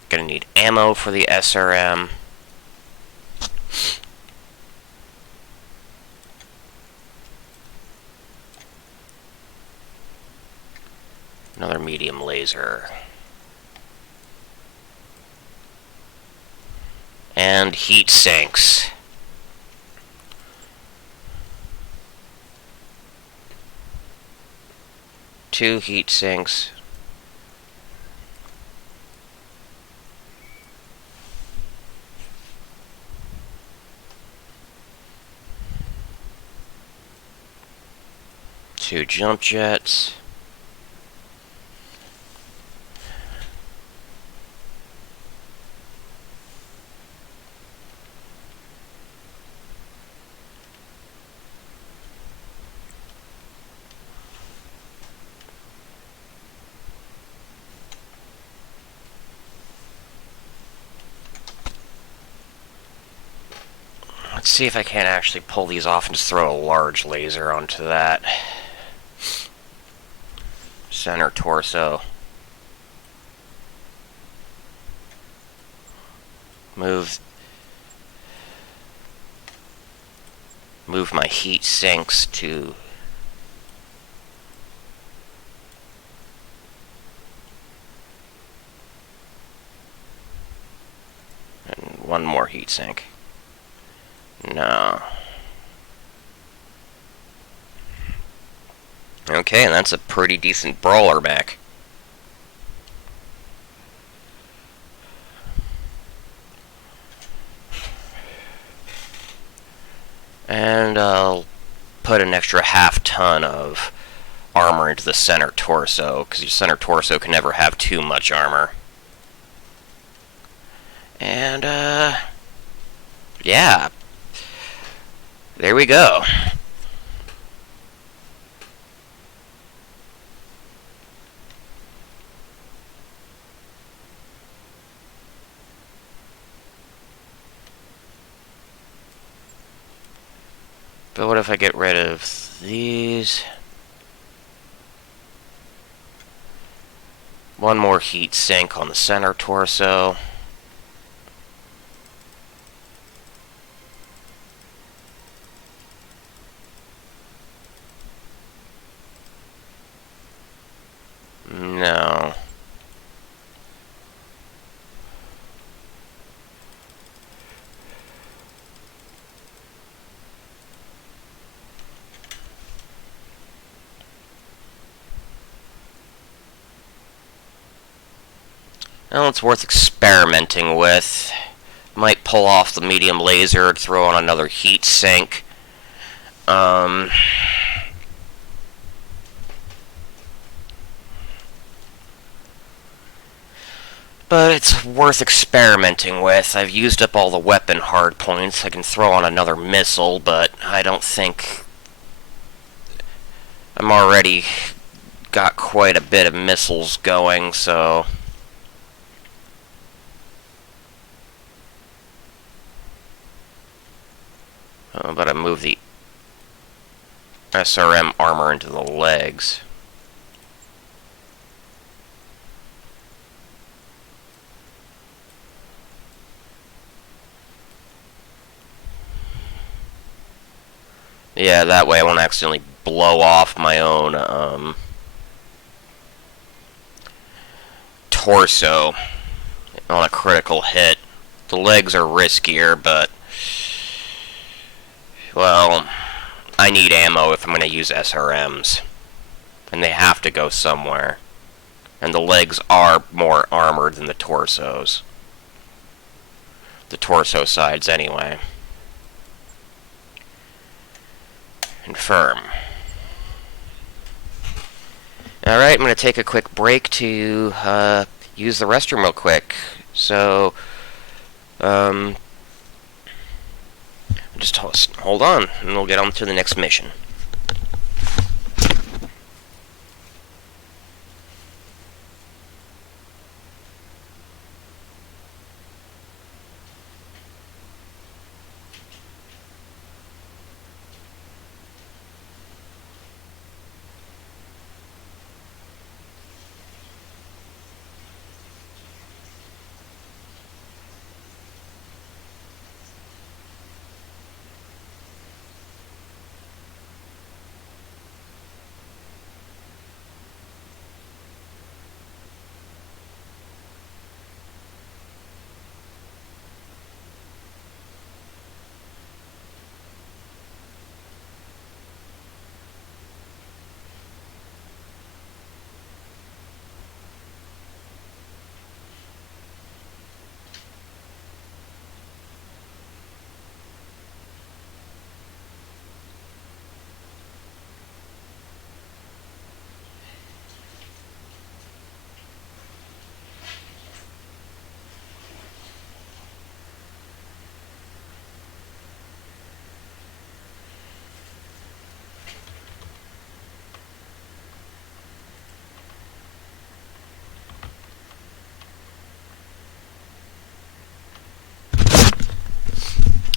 Gonna need ammo for the SRM. Another medium laser. And heat sinks. Two heat sinks. Two jump jets. Let's see if I can't actually pull these off and just throw a large laser onto that center torso. Move my heat sinks to and one more heat sink. No. Okay, and that's a pretty decent brawler back. And I'll put an extra half ton of armor into the center torso, because your center torso can never have too much armor. And, yeah. There we go. But what if I get rid of these? One more heat sink on the center torso. No. Well, it's worth experimenting with. Might pull off the medium laser, throw on another heat sink. But it's worth experimenting with. I've used up all the weapon hard points. I can throw on another missile, but I don't think... I'm already got quite a bit of missiles going, so... but I move the SRM armor into the legs. Yeah, that way I won't accidentally blow off my own torso on a critical hit. The legs are riskier, but well, I need ammo if I'm going to use SRMs, and they have to go somewhere. And the legs are more armored than the torsos. The torso sides, anyway. Confirm. Alright, I'm going to take a quick break to use the restroom real quick. So, just hold on, and we'll get on to the next mission.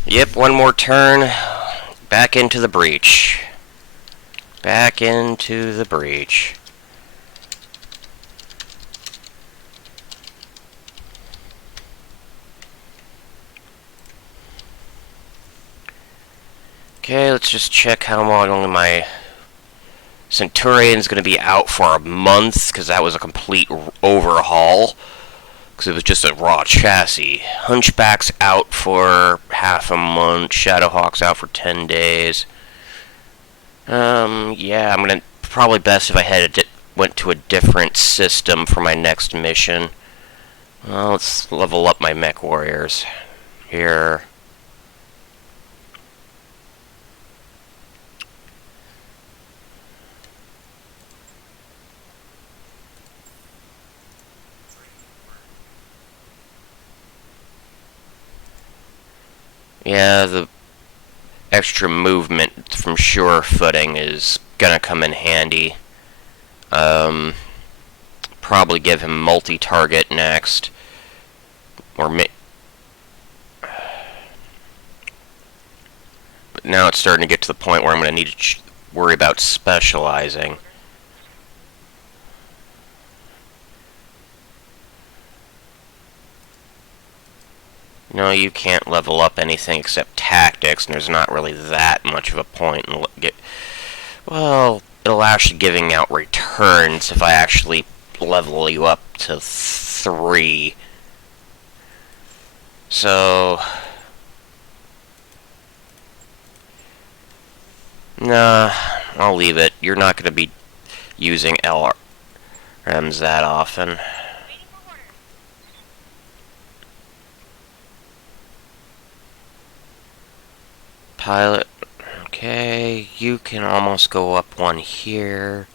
Yep, one more turn. Back into the breach. Back into the breach. Okay, let's just check how long my Centurion's going to be out for a month, because that was a complete overhaul. Because it was just a raw chassis. Hunchback's out for half a month. Shadowhawk's out for 10 days. Yeah, I'm gonna probably best if I went to a different system for my next mission. Well, let's level up my mech warriors here. Yeah, the extra movement from sure footing is gonna come in handy. Probably give him multi-target next, or but now it's starting to get to the point where I'm gonna need to worry about specializing. No, you can't level up anything except tactics, and there's not really that much of a point in well, it'll actually giving out returns if I actually level you up to 3. So, nah, I'll leave it. You're not going to be using LRMs that often. Waiting for orders. Pilot, okay, you can almost go up one here.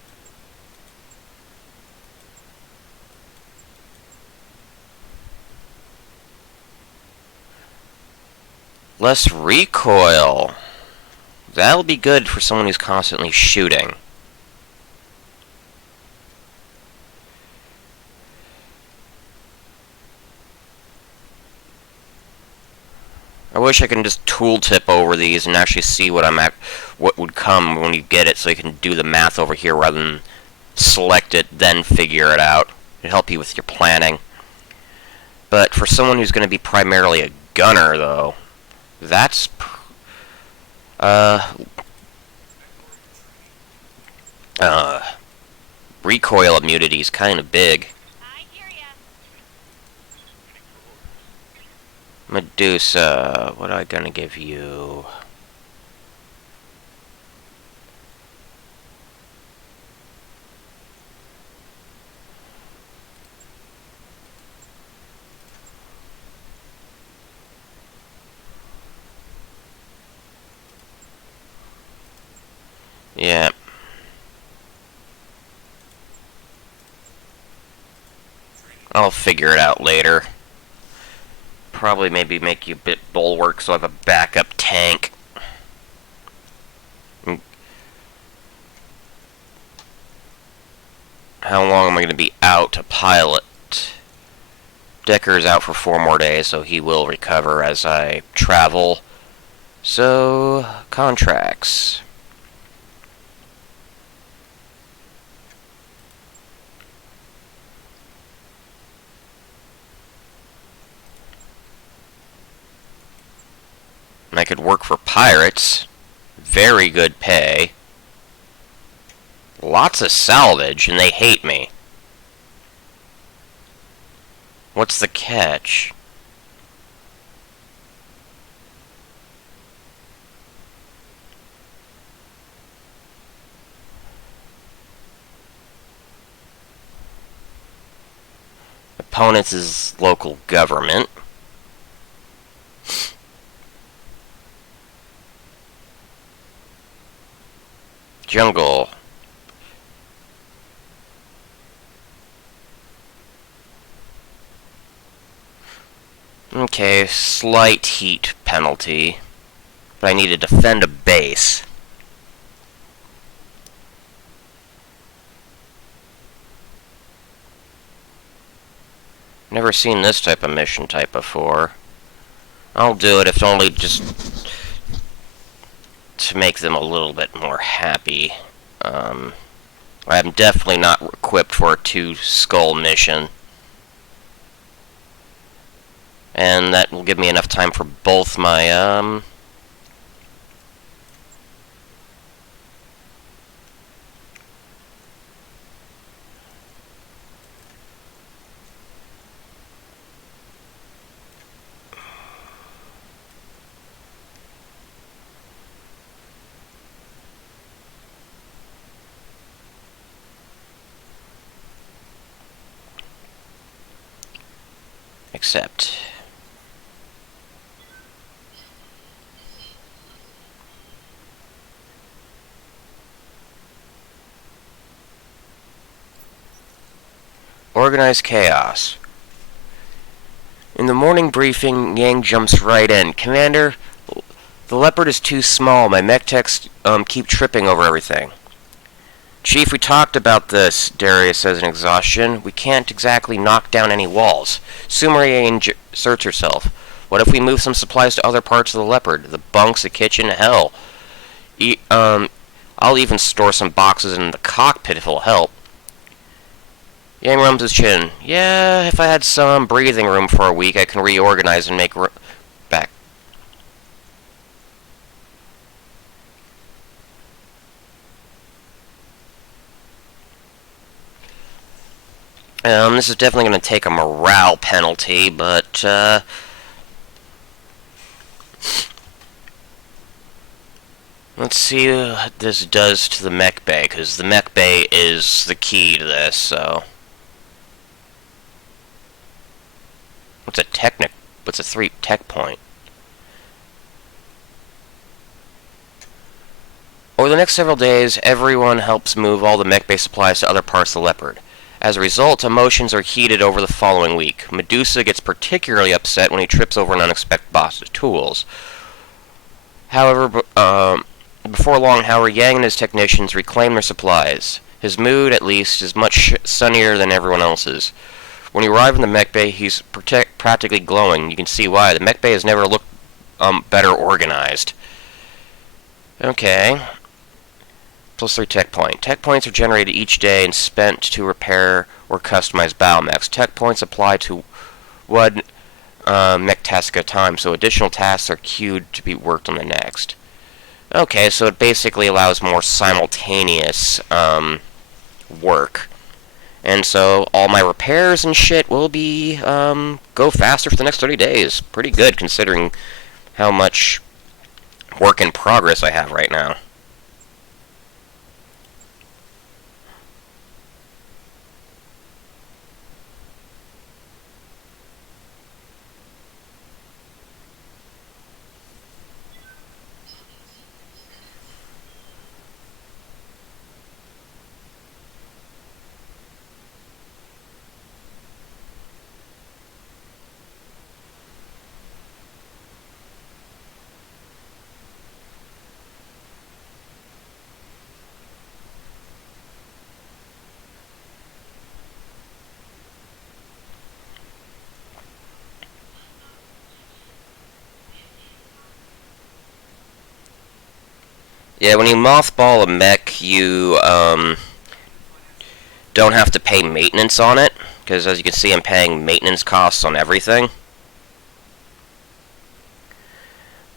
Less recoil. That'll be good for someone who's constantly shooting. I wish I can just tooltip over these and actually see what would come when you get it, so you can do the math over here rather than select it, then figure it out. It'd help you with your planning. But for someone who's going to be primarily a gunner, though, that's Uh, recoil immunity is kind of big. I hear ya. Medusa, what am I gonna give you? Yeah. I'll figure it out later. Probably maybe make you a bit bulwark so I have a backup tank. How long am I going to be out to pilot? Decker's out for 4 more days, so he will recover as I travel. So, contracts. I could work for pirates. Very good pay. Lots of salvage, and they hate me. What's the catch? Opponents is local government. Jungle. Okay, slight heat penalty. But I need to defend a base. Never seen this type of mission type before. I'll do it if only just to make them a little bit more happy. I'm definitely not equipped for a 2-skull mission. And that will give me enough time for both my, accept. Organized chaos. In the morning briefing, Yang jumps right in. Commander, the Leopard is too small. My mech techs keep tripping over everything. Chief, we talked about this, Darius says in exhaustion. We can't exactly knock down any walls. Sumerian asserts herself. What if we move some supplies to other parts of the Leopard? The bunks, the kitchen, hell. I'll even store some boxes in the cockpit if it'll help. Yang rums his chin. Yeah, if I had some breathing room for a week, I can reorganize and make back. This is definitely going to take a morale penalty, but, let's see what this does to the mech bay, because the mech bay is the key to this, so. What's a 3 tech point? Over the next several days, everyone helps move all the mech bay supplies to other parts of the Leopard. As a result, emotions are heated over the following week. Medusa gets particularly upset when he trips over an unexpected box of tools. However, before long, Howard Yang and his technicians reclaim their supplies. His mood, at least, is much sunnier than everyone else's. When you arrive in the mech bay, he's practically glowing. You can see why. The mech bay has never looked better organized. Okay. Plus 3 tech point. Tech points are generated each day and spent to repair or customize biomechs. Tech points apply to one mech task at a time, so additional tasks are queued to be worked on the next. Okay, so it basically allows more simultaneous work. And so all my repairs and shit will be go faster for the next 30 days. Pretty good considering how much work in progress I have right now. Yeah, when you mothball a mech, you don't have to pay maintenance on it, because as you can see, I'm paying maintenance costs on everything.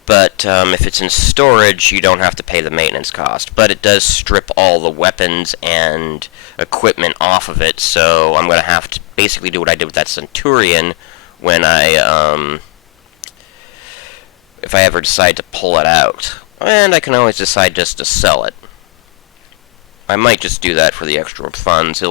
But if it's in storage, you don't have to pay the maintenance cost. But it does strip all the weapons and equipment off of it, so I'm going to have to basically do what I did with that Centurion when if I ever decide to pull it out. And I can always decide just to sell it. I might just do that for the extra funds.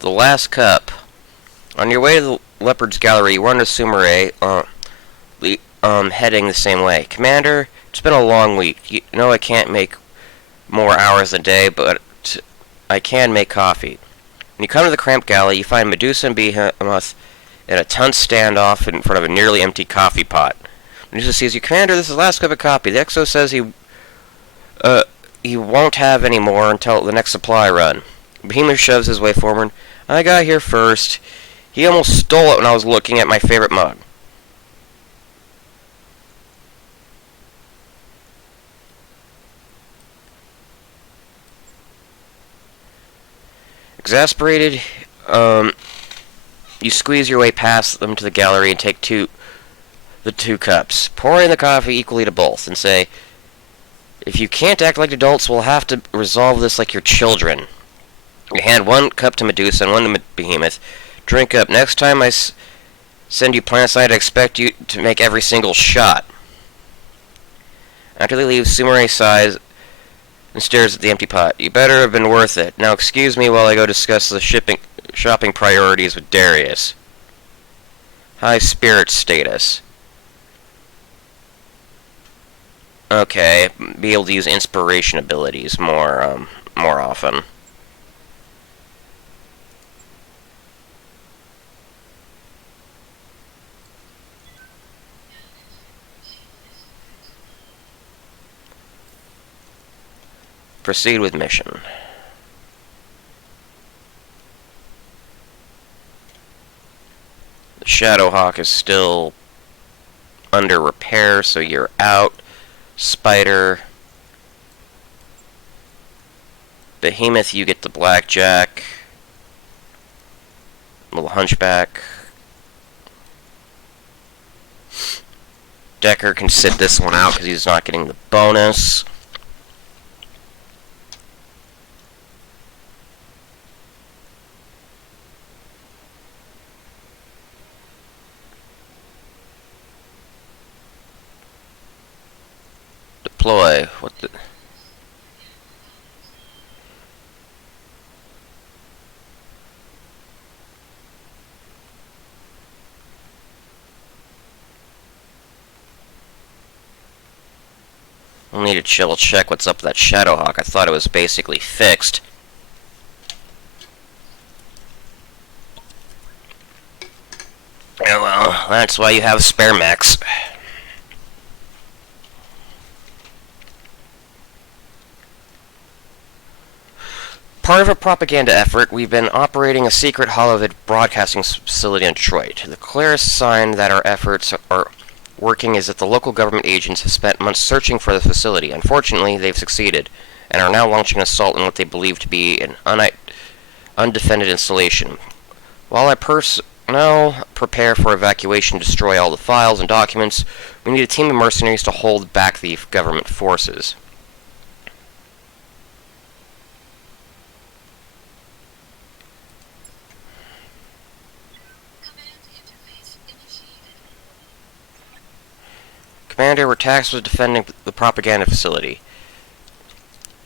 The last cup. On your way to the Leopard's Gallery, you run to Sumere, heading the same way. Commander, it's been a long week. You know I can't make more hours a day, but I can make coffee. When you come to the Cramped Galley, you find Medusa and Behemoth in a tense standoff in front of a nearly empty coffee pot. Medusa sees you, Commander, this is the last cup of coffee. The Exo says he won't have any more until the next supply run. Behemoth shoves his way forward. I got here first. He almost stole it when I was looking at my favorite mug. Exasperated, you squeeze your way past them to the gallery and take the two cups, pouring the coffee equally to both, and say, if you can't act like adults, we'll have to resolve this like your children. You hand one cup to Medusa and one to Behemoth. Drink up. Next time I send you planet-side, I expect you to make every single shot. After they leave, Sumere sighs and stares at the empty pot. You better have been worth it. Now excuse me while I go discuss the shopping priorities with Darius. High spirit status. Okay, be able to use inspiration abilities more often. Proceed with mission. The Shadowhawk is still under repair, so you're out. Spider. Behemoth, you get the Blackjack. Little Hunchback. Decker can sit this one out because he's not getting the bonus. Deploy. What the... We'll need to chill check what's up with that Shadowhawk. I thought it was basically fixed. Oh well, that's why you have spare mechs. Part of a propaganda effort, we've been operating a secret holovid broadcasting facility in Detroit. The clearest sign that our efforts are working is that the local government agents have spent months searching for the facility. Unfortunately, they've succeeded, and are now launching an assault on what they believe to be an undefended installation. While now prepare for evacuation to destroy all the files and documents, we need a team of mercenaries to hold back the government forces. Commander, we're tasked with defending the propaganda facility.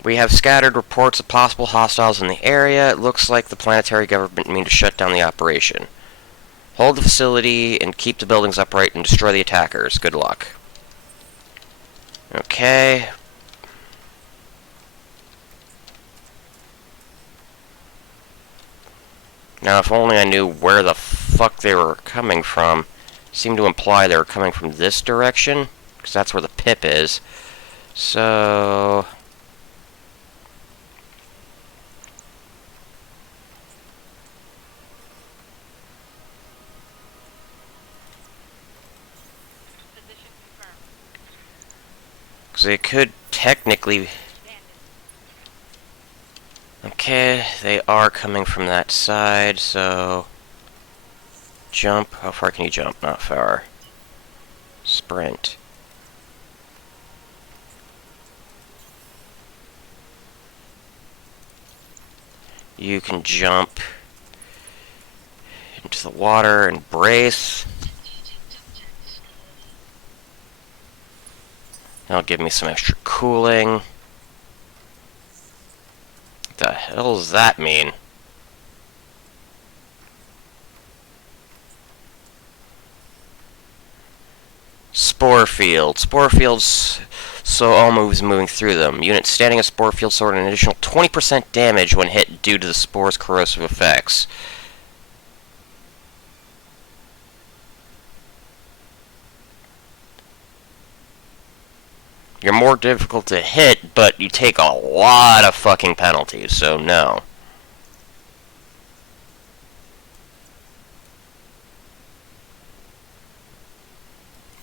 We have scattered reports of possible hostiles in the area. It looks like the planetary government mean to shut down the operation. Hold the facility and keep the buildings upright and destroy the attackers. Good luck. Okay. Now, if only I knew where the fuck they were coming from. Seemed to imply they were coming from this direction, because that's where the pip is. So... Position confirmed. because they could technically... Okay, they are coming from that side, so... Jump. How far can you jump? Not far. Sprint. You can jump into the water and brace. That'll give me some extra cooling. What the hell does that mean? Spore field. Spore fields, so all moves moving through them. Units standing in spore field suffer an additional 20% damage when hit due to the spore's corrosive effects. You're more difficult to hit, but you take a lot of fucking penalties, so no.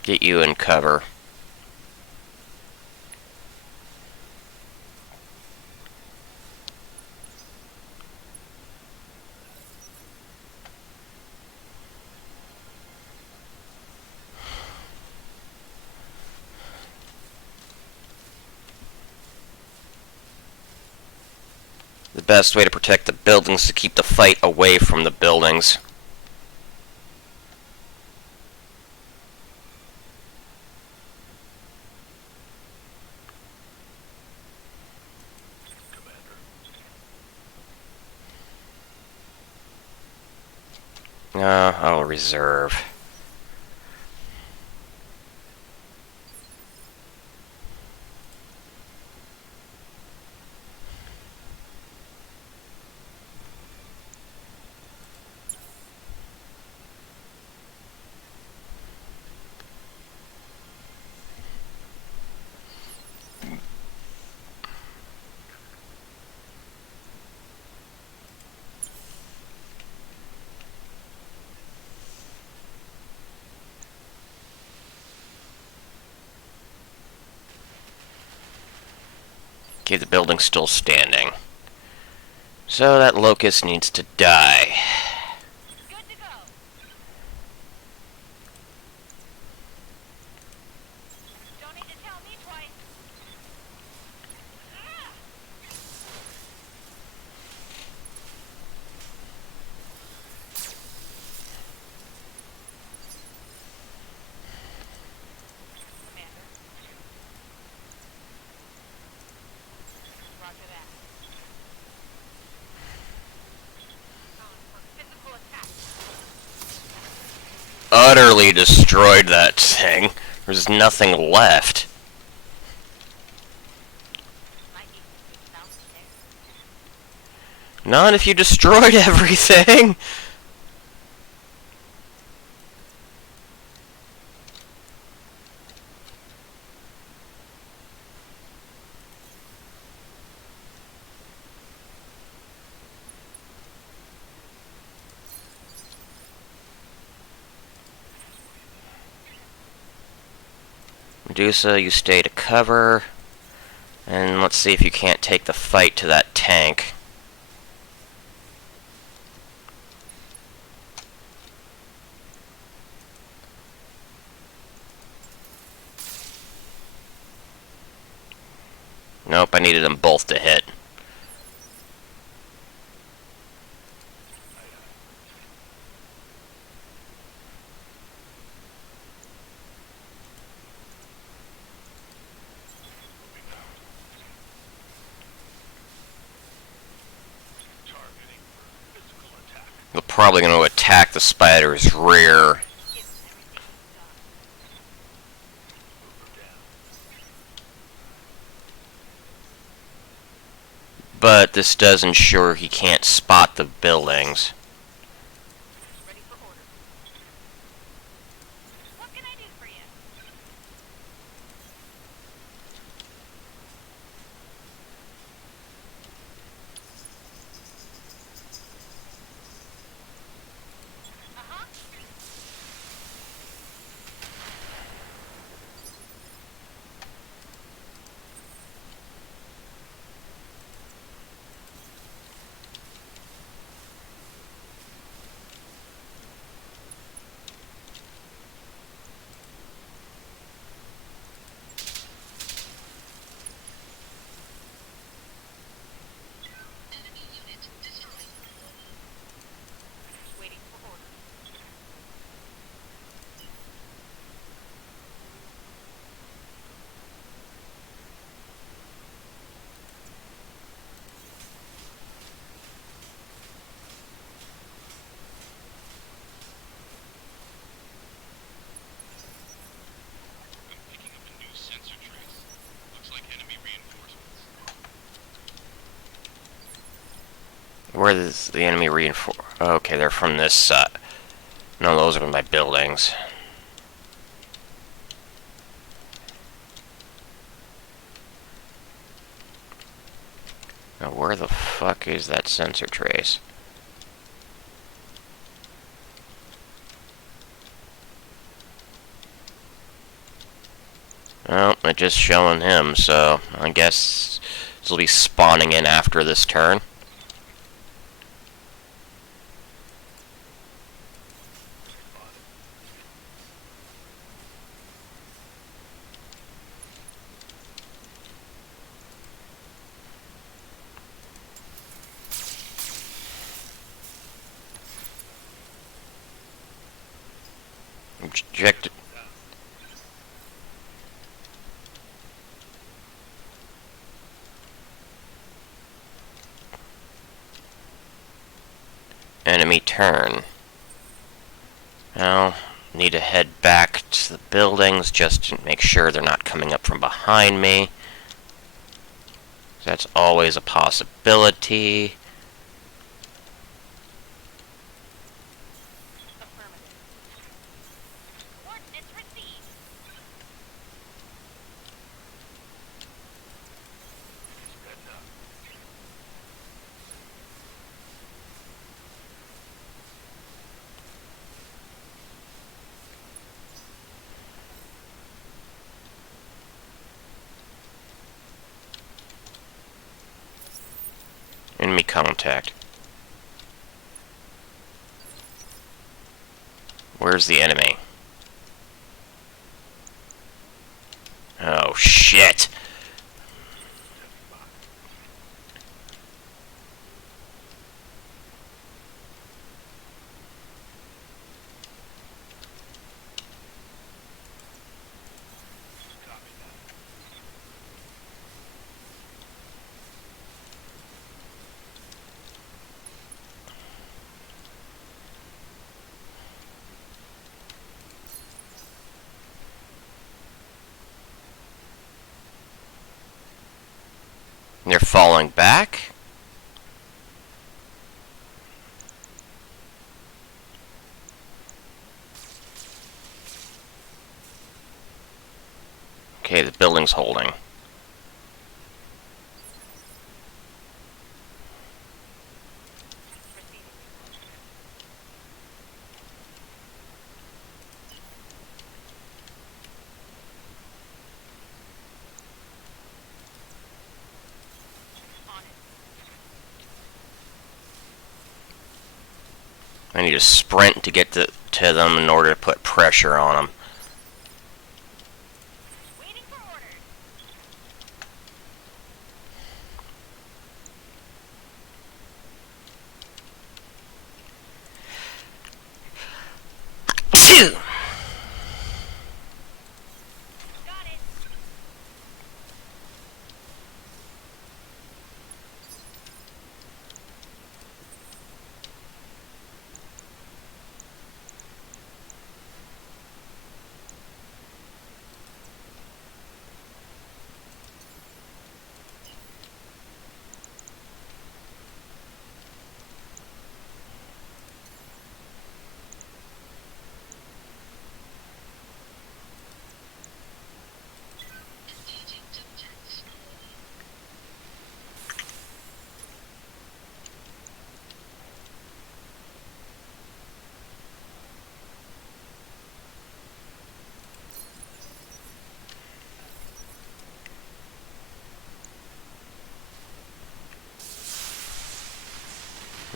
Get you in cover. The best way to protect the buildings is to keep the fight away from the buildings. I'll reserve. Okay, the building's still standing. So that locust needs to die. Good to go. Don't need to tell me twice. Ah! Commander. Roger that. On for physical attack. Utterly destroyed that thing. There's nothing left. Might need some good sound there. Not if you destroyed everything. Medusa, you stay to cover. And let's see if you can't take the fight to that tank. Nope, I needed them both to hit. Targeting for physical attack. They're probably going to attack the spider's rear. Give us everything you've got. Move her down. But this does ensure he can't spot the buildings. Ready for orders. What can I do for you? Uh-huh. Waiting for orders. I'm picking up a new sensor trace. Looks like enemy reinforcements. Where is the enemy reinforce? Okay, they're from this side. No, those are my buildings. Now, where the fuck is that sensor trace? Well, it's just showing him, so I guess this will be spawning in after this turn. Objective. Enemy turn. Now, need to head back to the buildings just to make sure they're not coming up from behind me. That's always a possibility. Affirmative. Coordinates received. Sped up. Enemy contact. Where's the enemy? Oh, shit. Copy that. They're falling back? Okay, the building's holding. Proceeding. I need to sprint to get to them in order to put pressure on them. Waiting for orders. Phew! Got it.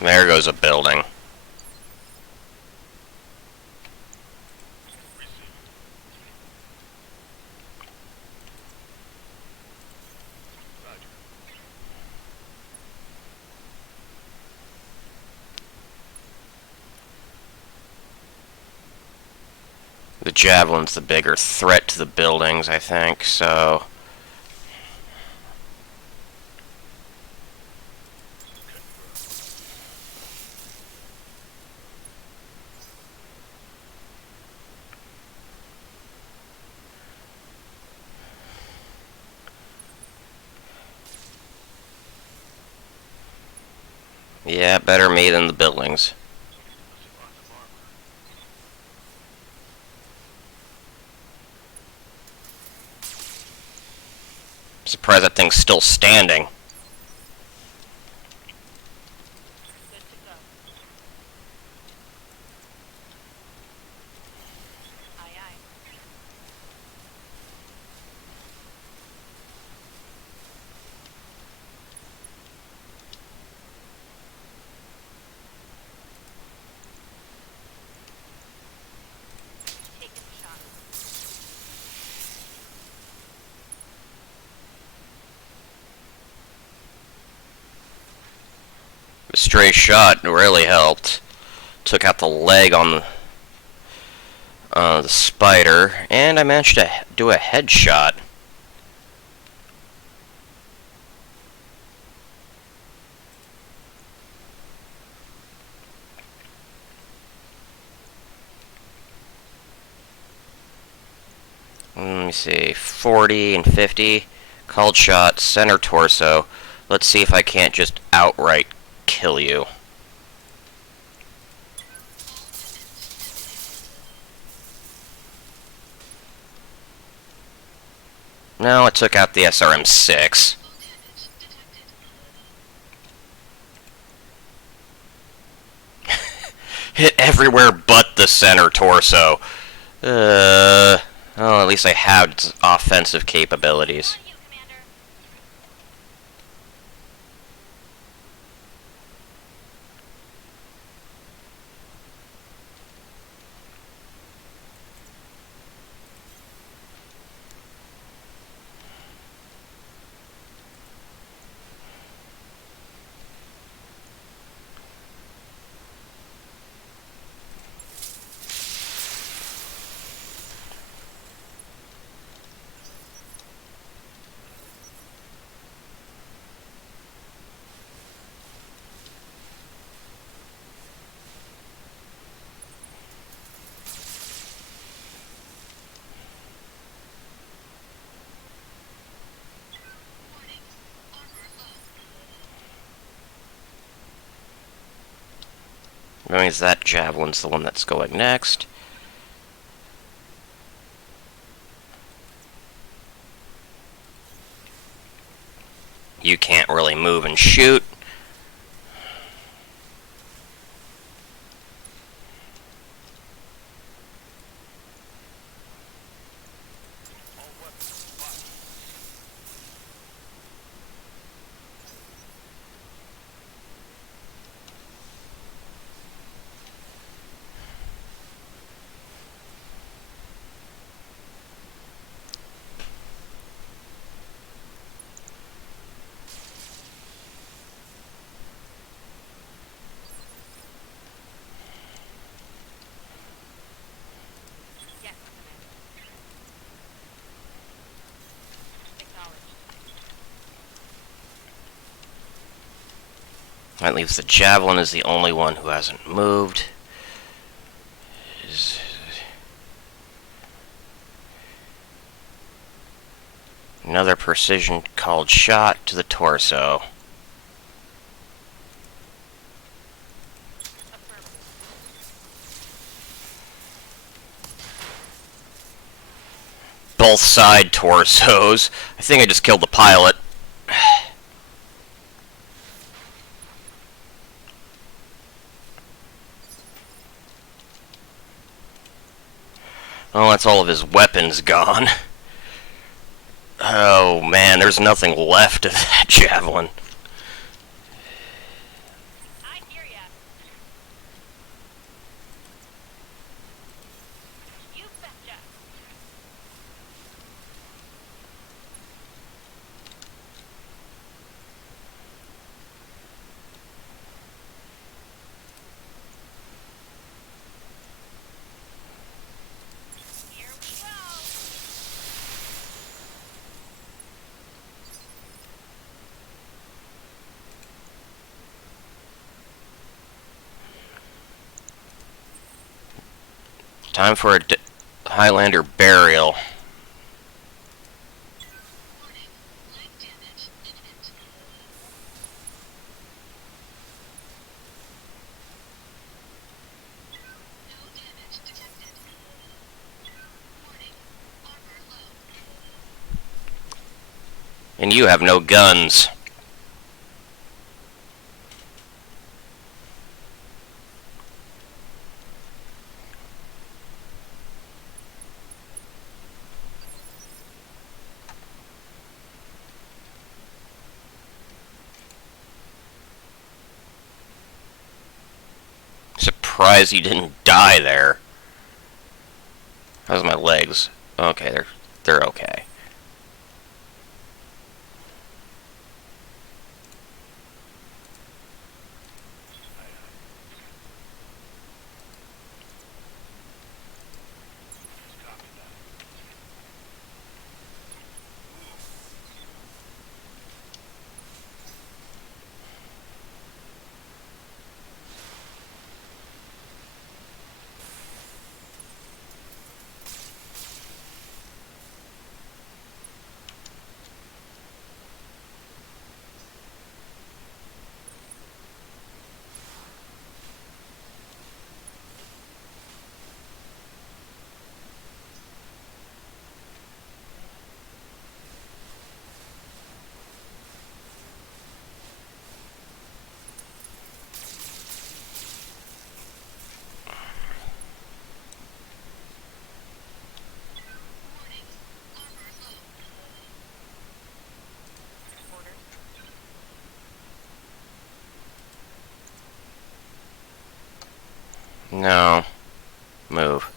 There goes a building. The Javelin's the bigger threat to the buildings, I think, so... Yeah, better me than the buildings. Surprised that thing's still standing. Good to go. Aye, aye. Taking shots. A stray shot really helped. Took out the leg on the spider, and I managed to do a headshot. Let me see, 40 and 50. Called shot, center torso. Let's see if I can't just outright kill you. No, it took out the SRM-6. Hit everywhere but the center torso. Well, at least I have its offensive capabilities. Who are you, Commander? That means that javelin's the one that's going next. You can't really move and shoot. That leaves the Javelin as the only one who hasn't moved. Another precision called shot to the torso. Both side torsos. I think I just killed the pilot. Oh, that's all of his weapons gone. Oh man, there's nothing left of that Javelin. I hear ya. You betcha. Here we go. Time for a Highlander burial. And you have no guns. Surprised you didn't die there. How's my legs? Okay, they're okay. Orders. No. Move.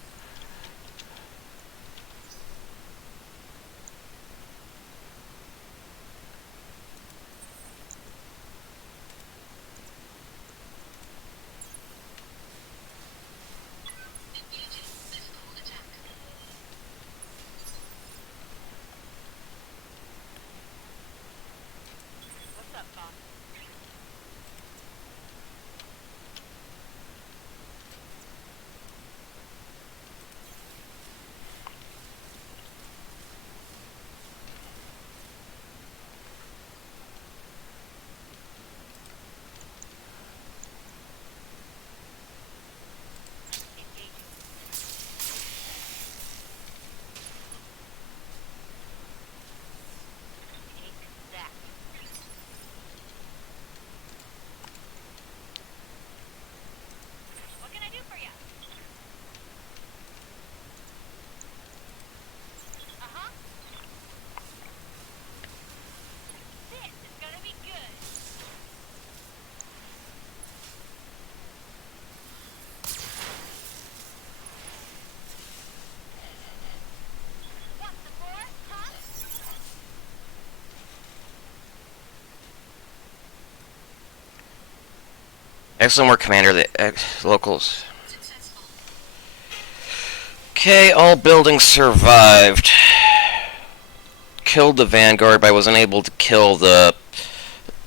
What's up, boss? Engaging. Take that. What can I do for you? Uh-huh. This is gonna be good. Want some more, huh? Excellent work, Commander. The locals. Okay, all buildings survived. Killed the Vanguard, but I wasn't able to kill the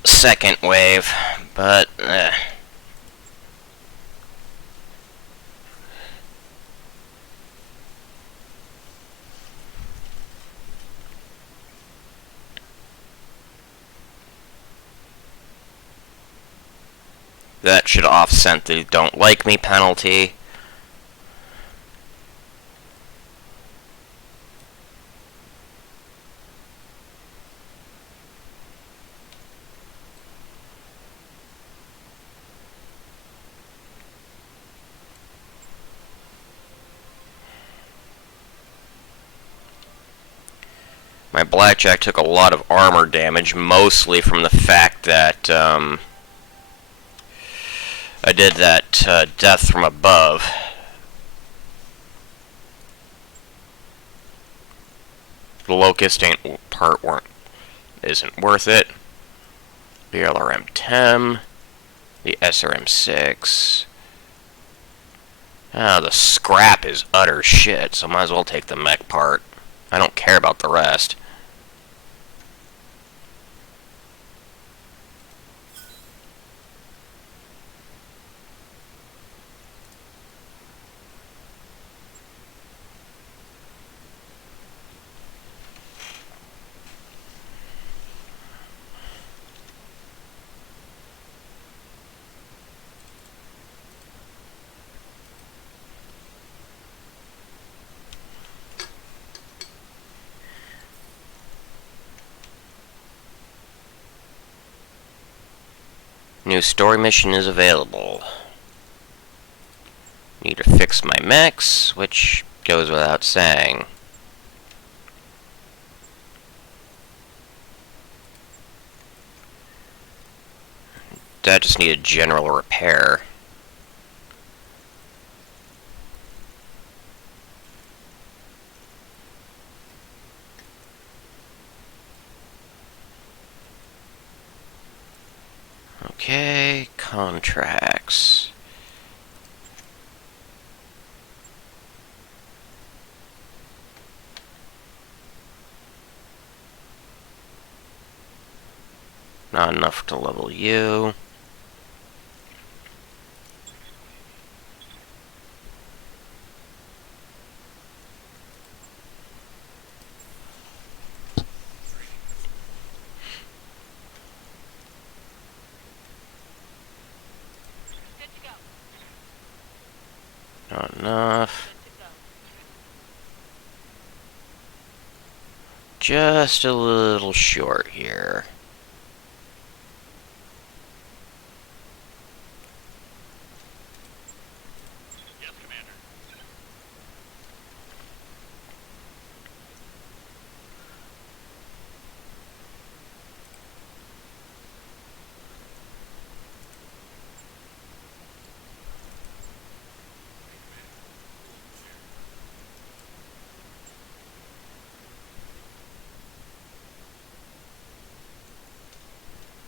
second wave. But, that should offset the don't like me penalty. My blackjack took a lot of armor damage, mostly from the fact that I did that death from above. The locust isn't worth it. The LRM-10, the SRM-6. The scrap is utter shit, so might as well take the mech part. I don't care about the rest. New story mission is available. Need to fix my mechs, which goes without saying. That just needed general repair. Okay, contracts. Not enough to level you. Good to go. Not enough. Good to go. Just a little short here. Yes, Commander.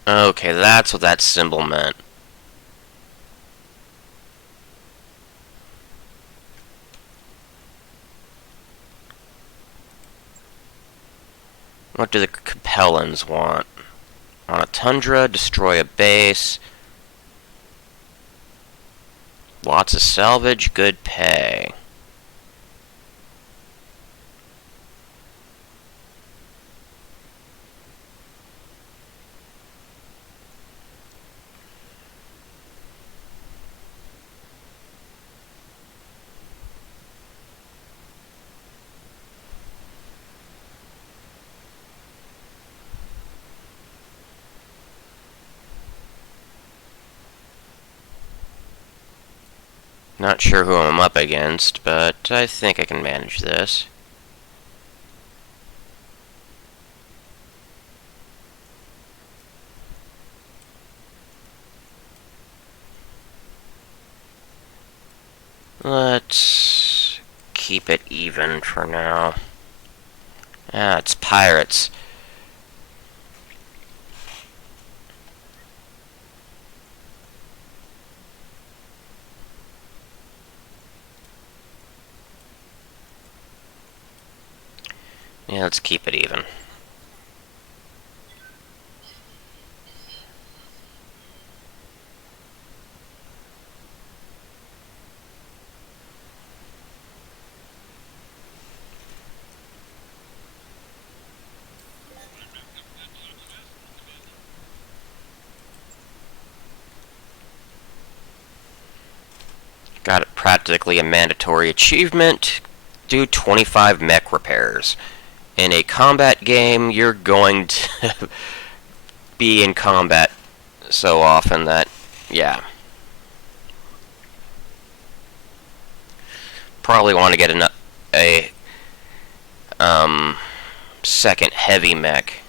Okay, that's what that symbol meant. What do the Capellans want? On a tundra, destroy a base. Lots of salvage, good pay. Not sure who I'm up against, but I think I can manage this. Let's keep it even for now. Ah, it's pirates. Yeah, let's keep it even. practically a mandatory achievement. Do 25 mech repairs. In a combat game, you're going to be in combat so often that, yeah. Probably want to get a second heavy mech.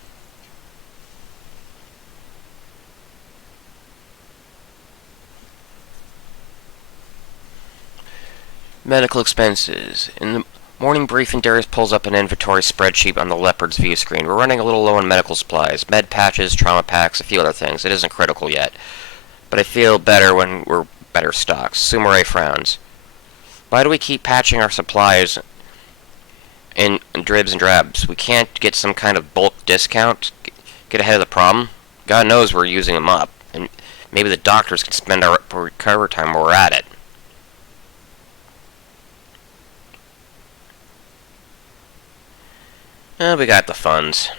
Medical expenses. In the morning briefing, Darius pulls up an inventory spreadsheet on the Leopard's view screen. We're running a little low on medical supplies. Med patches, trauma packs, a few other things. It isn't critical yet. But I feel better when we're better stocked. Sumire frowns. Why do we keep patching our supplies in dribs and drabs? We can't get some kind of bulk discount? Get ahead of the problem? God knows we're using them up. And maybe the doctors can spend our recovery time while we're at it. We got the funds.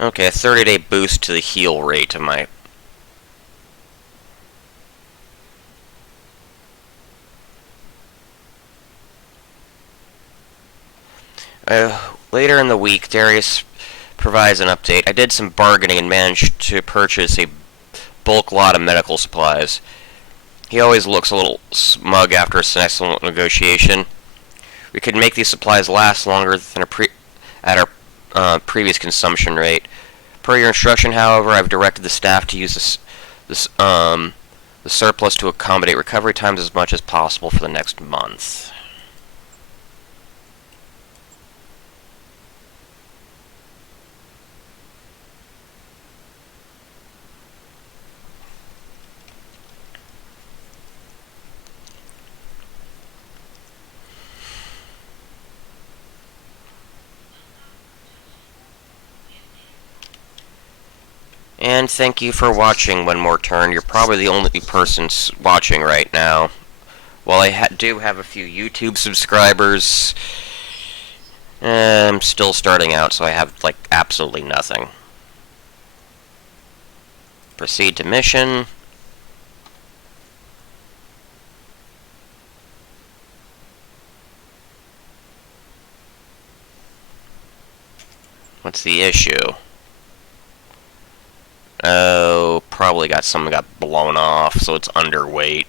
Okay, a 30-day boost to the heal rate of my... Later in the week, Darius provides an update. I did some bargaining and managed to purchase a bulk lot of medical supplies. He always looks a little smug after a successful negotiation. We could make these supplies last longer than at our previous consumption rate. Per your instruction, however, I've directed the staff to use the surplus to accommodate recovery times as much as possible for the next month. And thank you for watching One More Turn. You're probably the only person watching right now. While I do have a few YouTube subscribers, I'm still starting out, so I have, like, absolutely nothing. Proceed to mission. What's the issue? Oh, probably got something got blown off, so it's underweight.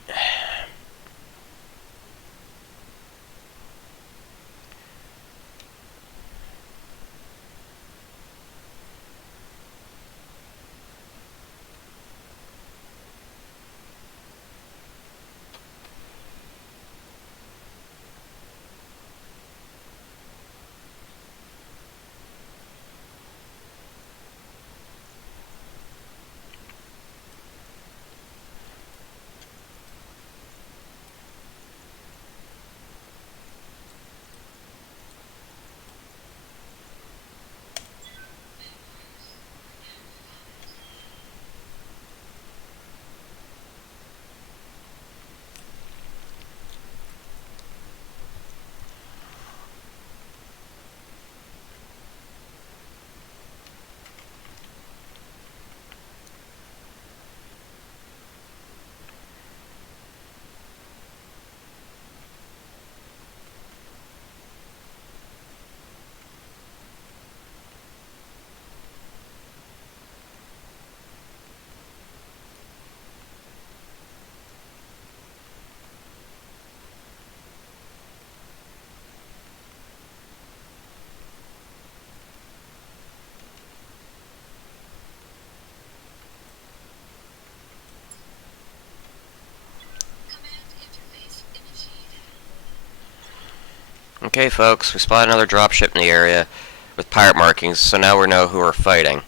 Okay, folks, we spotted another dropship in the area with pirate markings, so now we know who we're fighting.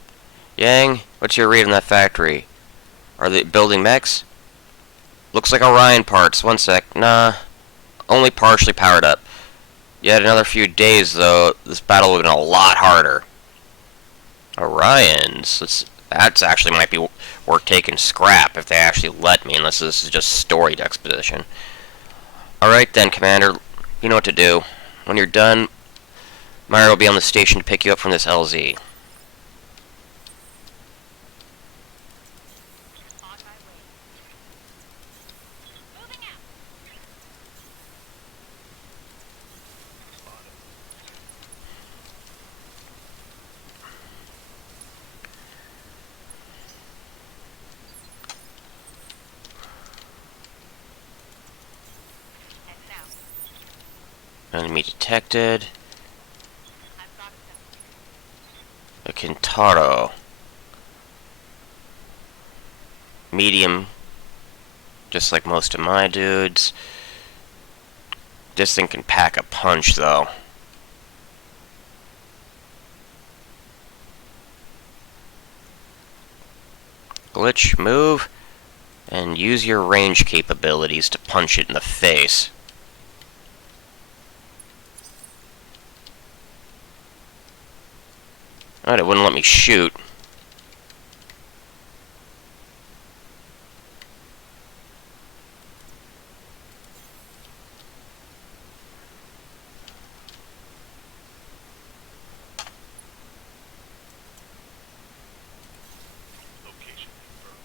Yang, what's your read on that factory? Are they building mechs? Looks like Orion parts. One sec. Nah, only partially powered up. Yet another few days, though, this battle would have been a lot harder. Orions? That's actually might be worth taking scrap if they actually let me, unless this is just storied exposition. Alright then, Commander, you know what to do. When you're done, Myra will be on the station to pick you up from this LZ. On my way. Moving out. Heading out. Enemy detected. I've got them. A Kintaro. Medium. Just like most of my dudes. This thing can pack a punch, though. Glitch, move, and use your range capabilities to punch it in the face. Alright, it wouldn't let me shoot. Location confirmed.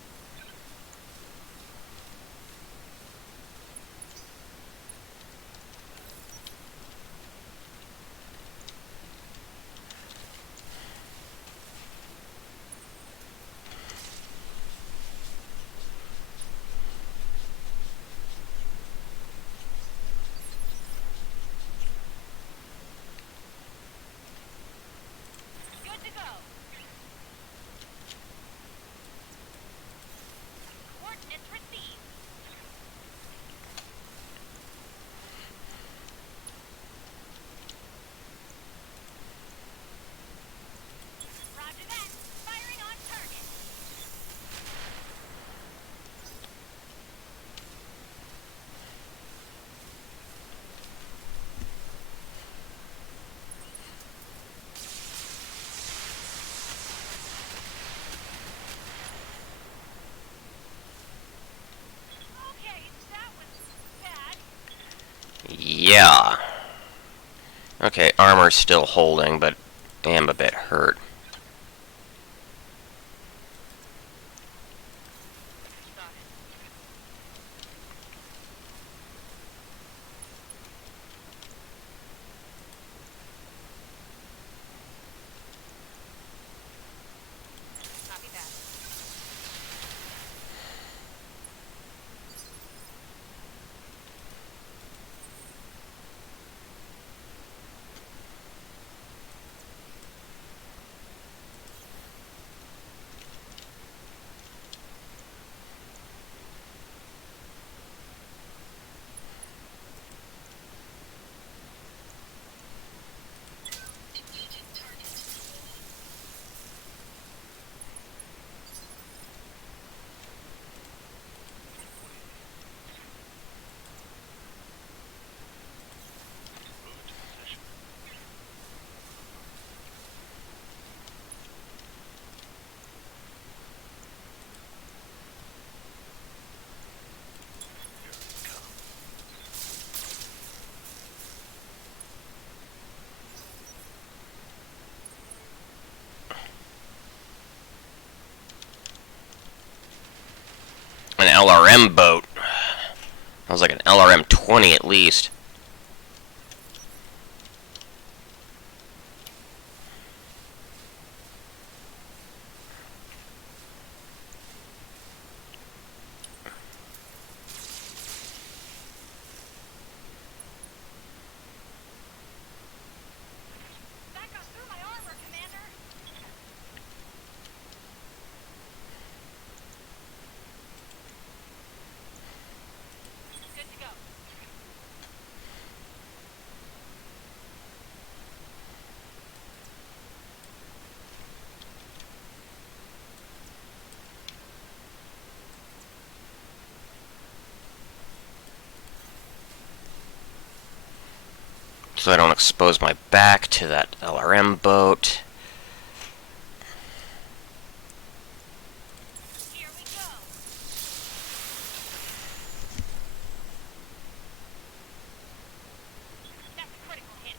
Good to go. Coordinates received. Roger that. Firing on target. Okay, that was bad. Yeah. Okay, armor's still holding, but I am a bit hurt. Got it. Copy that. Move to position. Here they come. An LRM boat. That was like an LRM 20 at least. That got through my armor, Commander. Good to go. So I don't expose my back to that LRM boat. Here we go. That's a critical hit.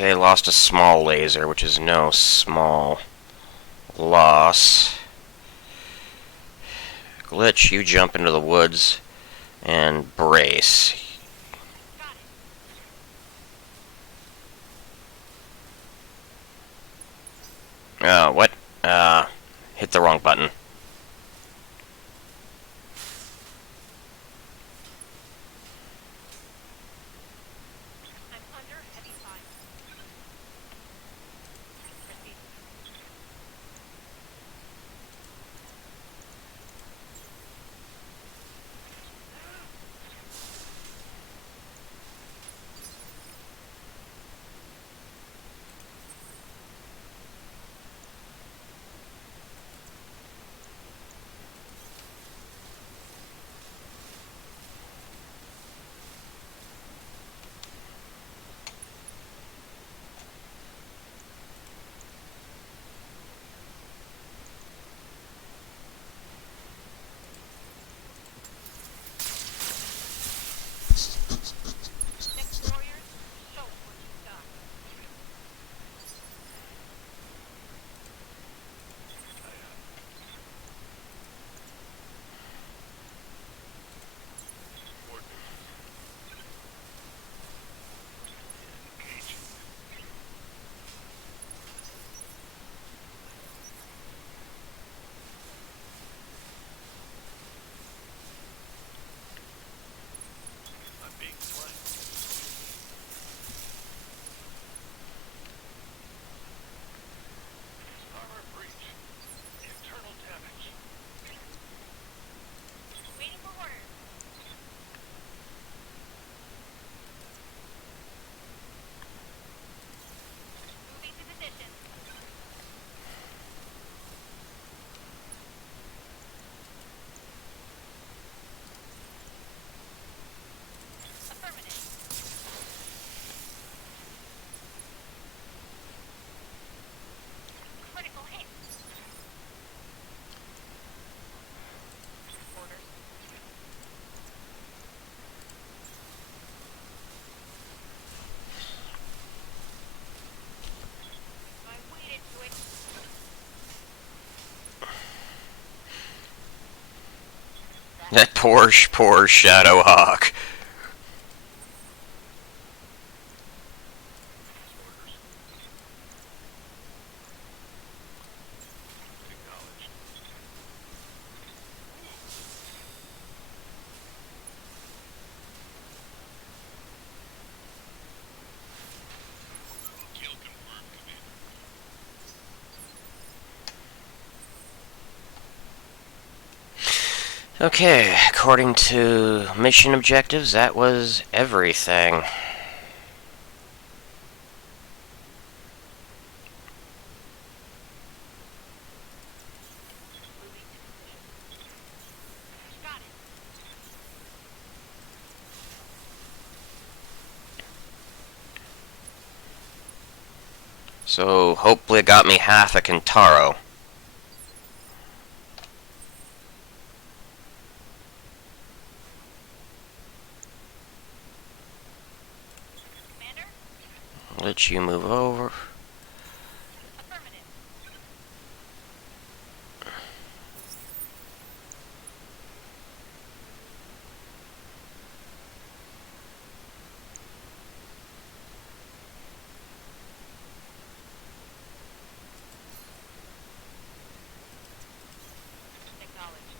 Okay, lost a small laser, which is no small loss. Glitch, you jump into the woods and brace. Got it. What? Hit the wrong button. I'm under heavy fire. Proceed. Next warriors, show 'em what you got. I'm being flanked. Armor breach. Internal damage. Waiting for orders. Moving to position. Affirmative. Critical hit. Orders. I waited to it. That poor Shadowhawk. Orders. Acknowledged. Kill confirmed, Commander. Okay, according to mission objectives, that was everything. Moving to position. Got it. So, hopefully it got me half a Kintaro. Commander? Let you move over. Affirmative. Acknowledged.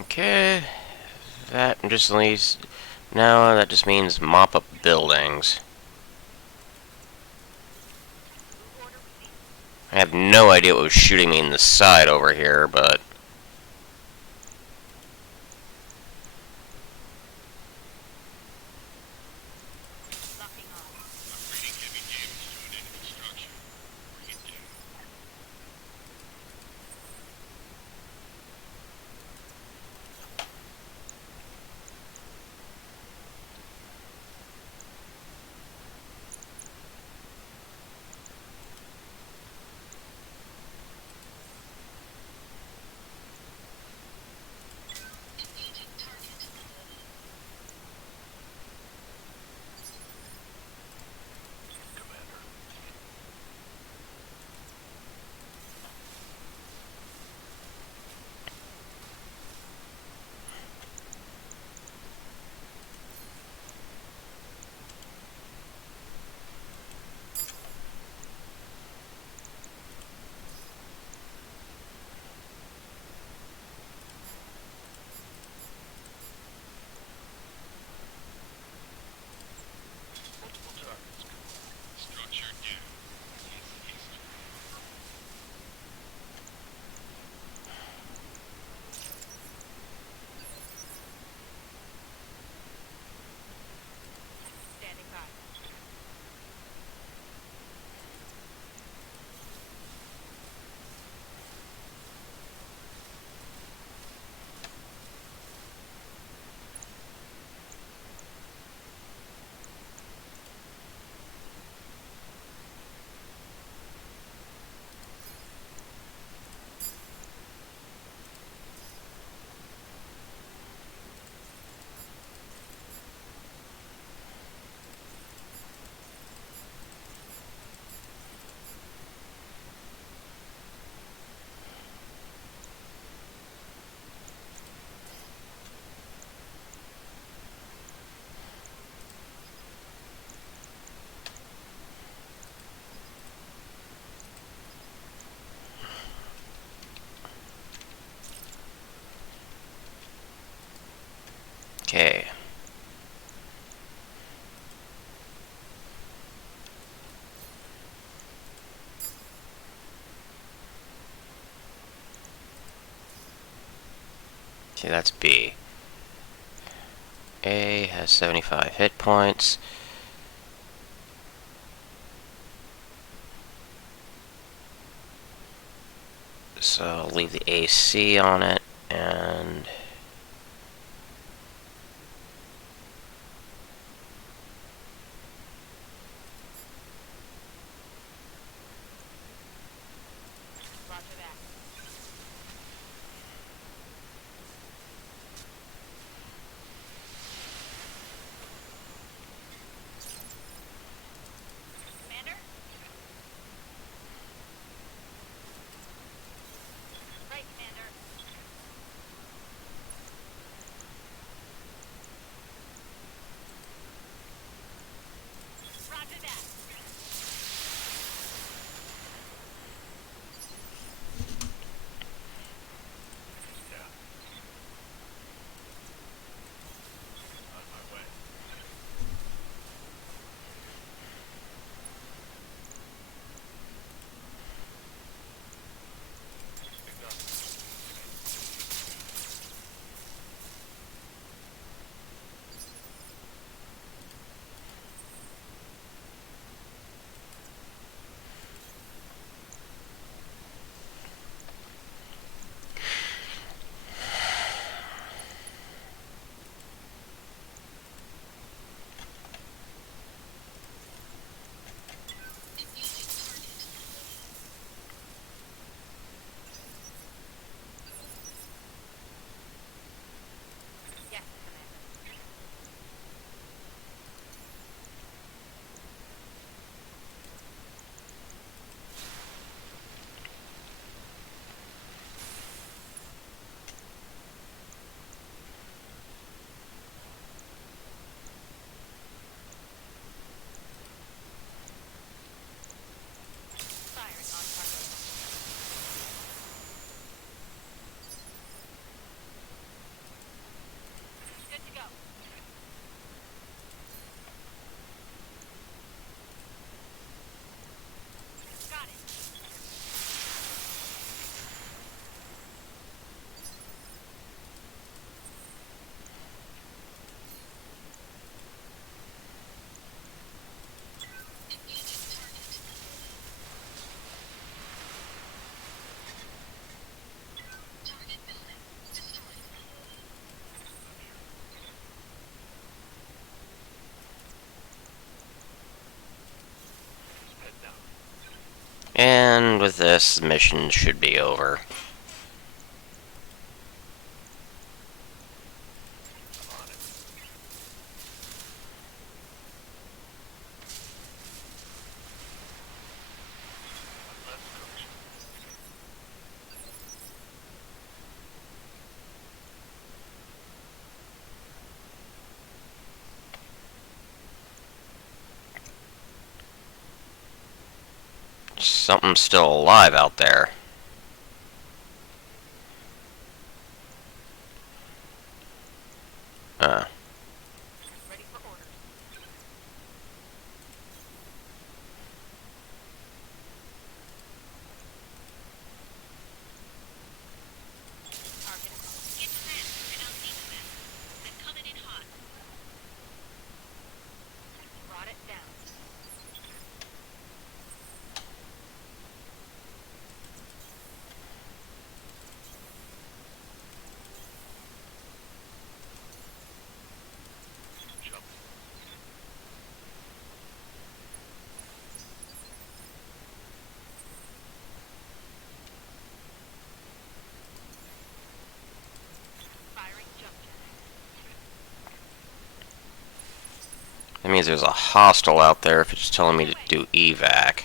Okay. That just leaves... No, that just means mop up buildings. Move order received. I have no idea what was shooting me in the side over here, but... Locking on. Upgrading heavy damage to an enemy structure. Bring it down. Commander. Multiple targets. Structure down. Hasten. Standing by. Okay. Okay, that's B. A has 75 hit points. So I'll leave the AC on it, and... Roger that. Commander? Right, Commander. And with this, the mission should be over. I'm on it. One less coach. Something's still alive out there. Ready for orders. Target. Get to that, and I'll see to that. I'm coming in hot. Brought it down. Jump. Firing jump jet. That means there's a hostile out there if it's telling me to do evac.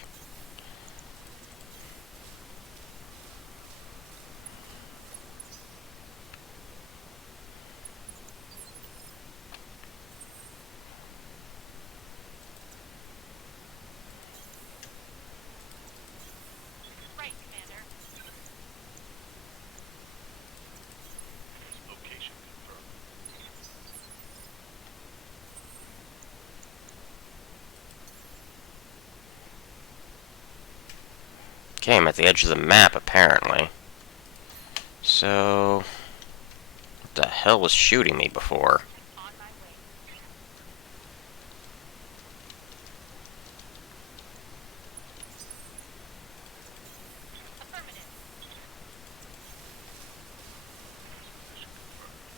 Right, Commander. Location confirmed. Okay, I'm at the edge of the map, apparently. So... what the hell was shooting me before? On my way. Affirmative. Position confirmed.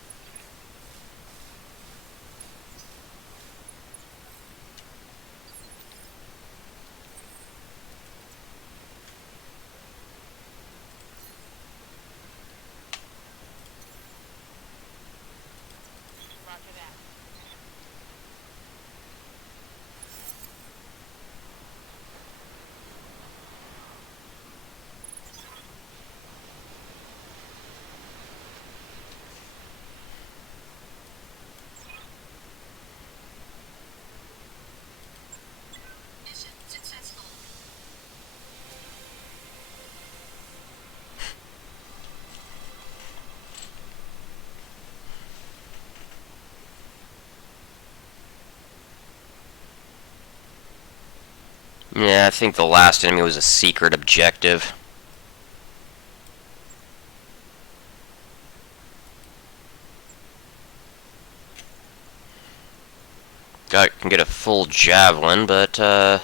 Roger that. Mission successful. Yeah, I think the last enemy was a secret objective. Can get a full javelin, but I'll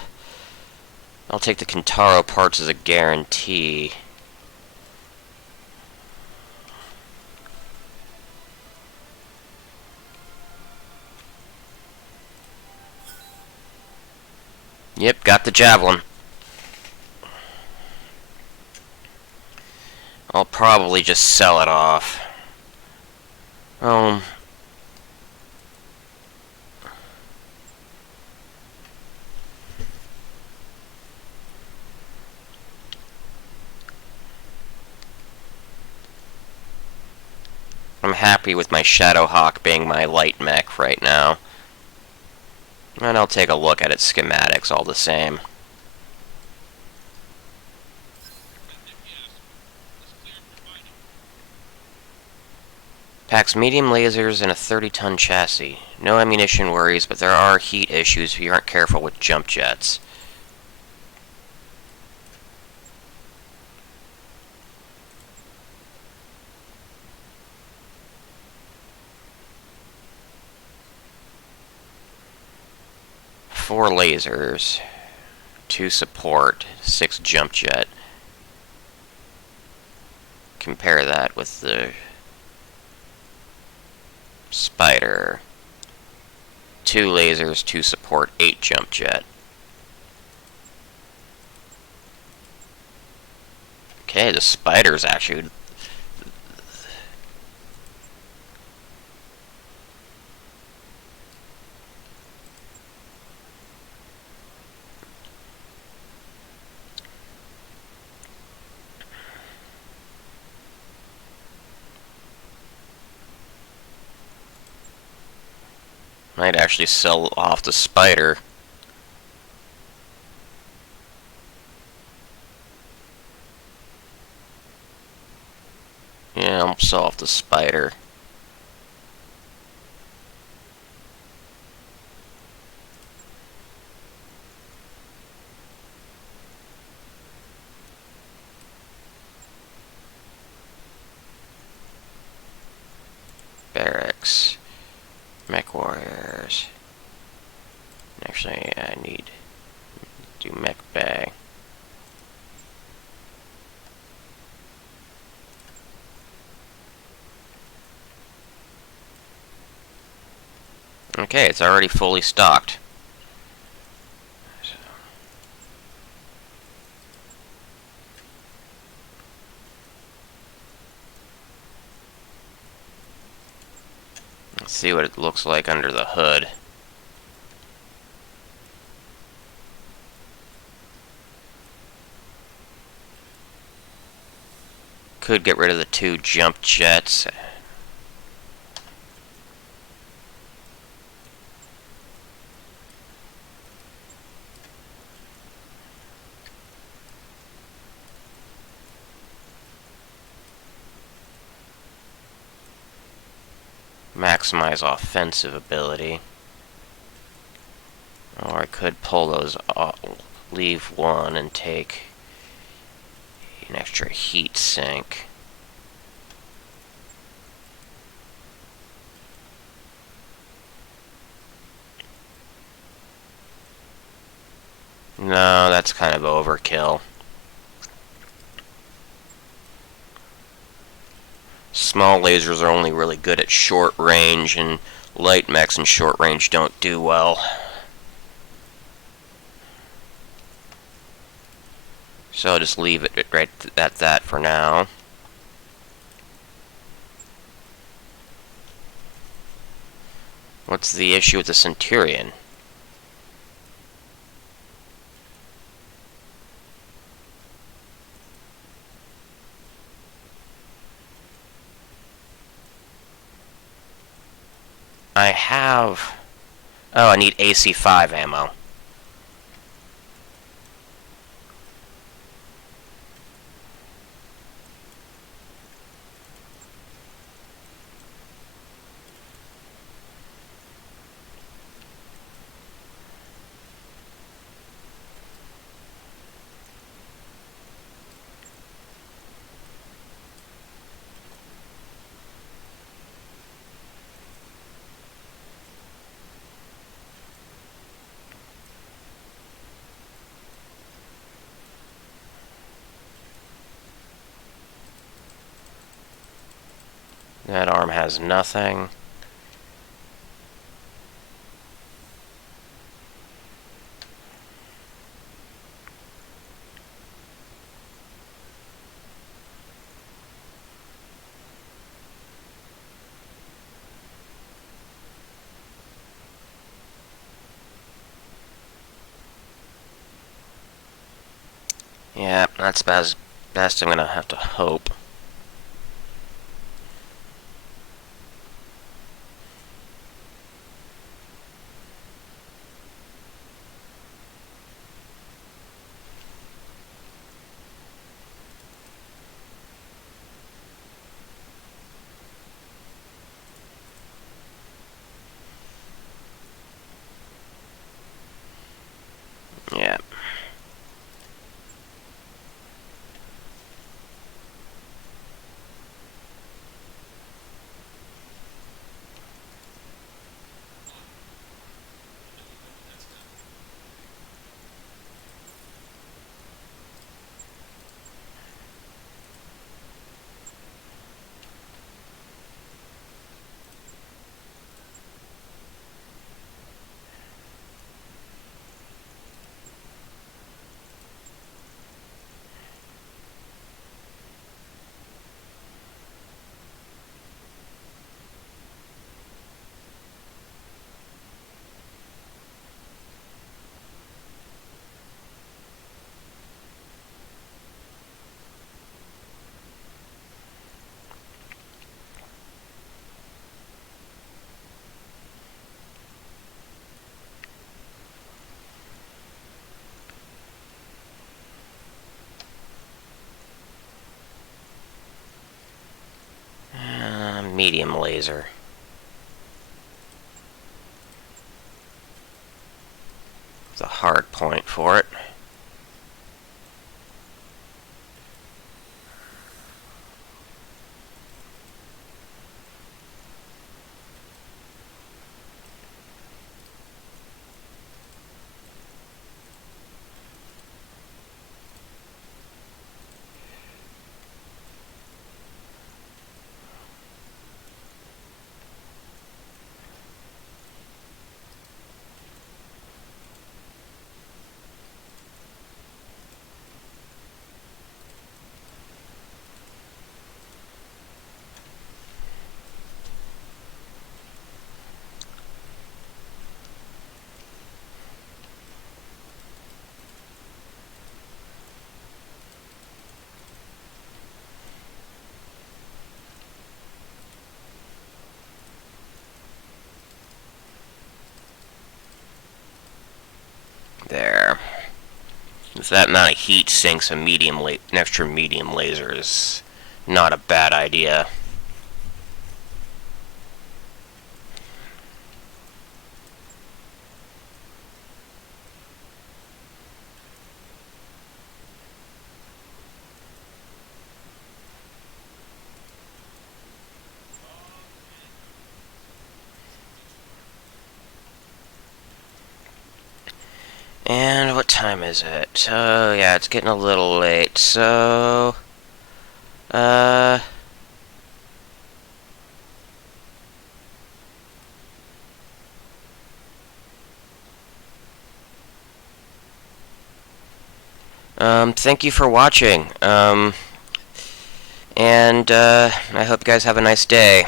take the Kintaro parts as a guarantee. Yep, got the javelin. I'll probably just sell it off. Um, I'm happy with my Shadowhawk being my light mech right now. And I'll take a look at its schematics all the same. Packs medium lasers and a 30-ton chassis. No ammunition worries, but there are heat issues if you aren't careful with jump jets. Four lasers, 2 support, 6 jump jet. Compare that with the Spider. 2 lasers, 2 support, 8 jump jet. Hey, the spiders actually. Might actually sell off the spider. Yeah, I'll sell off the spider. Barracks. Mech warriors. Actually, I need to do mech bay. Okay, it's already fully stocked. Let's see what it looks like under the hood. Could get rid of the 2 jump jets. Maximize offensive ability. Or I could pull those off, leave 1 and take an extra heat sink. No, that's kind of overkill. Small lasers are only really good at short range, and light mechs in short range don't do well. So I'll just leave it right at that for now. What's the issue with the Centurion? I have... Oh, I need AC-5 ammo. That arm has nothing. Yeah, that's best I'm gonna have to hope. Yeah. medium laser. It's a hard point for it. There. With that amount of heat sinks an extra medium laser is not a bad idea. And what time is it? Oh, yeah, it's getting a little late, so... thank you for watching. I hope you guys have a nice day.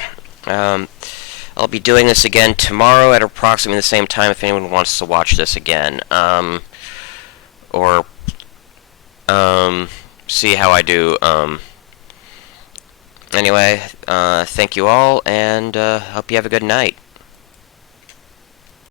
I'll be doing this again tomorrow at approximately the same time if anyone wants to watch this again. Or see how I do. Anyway, thank you all, and hope you have a good night.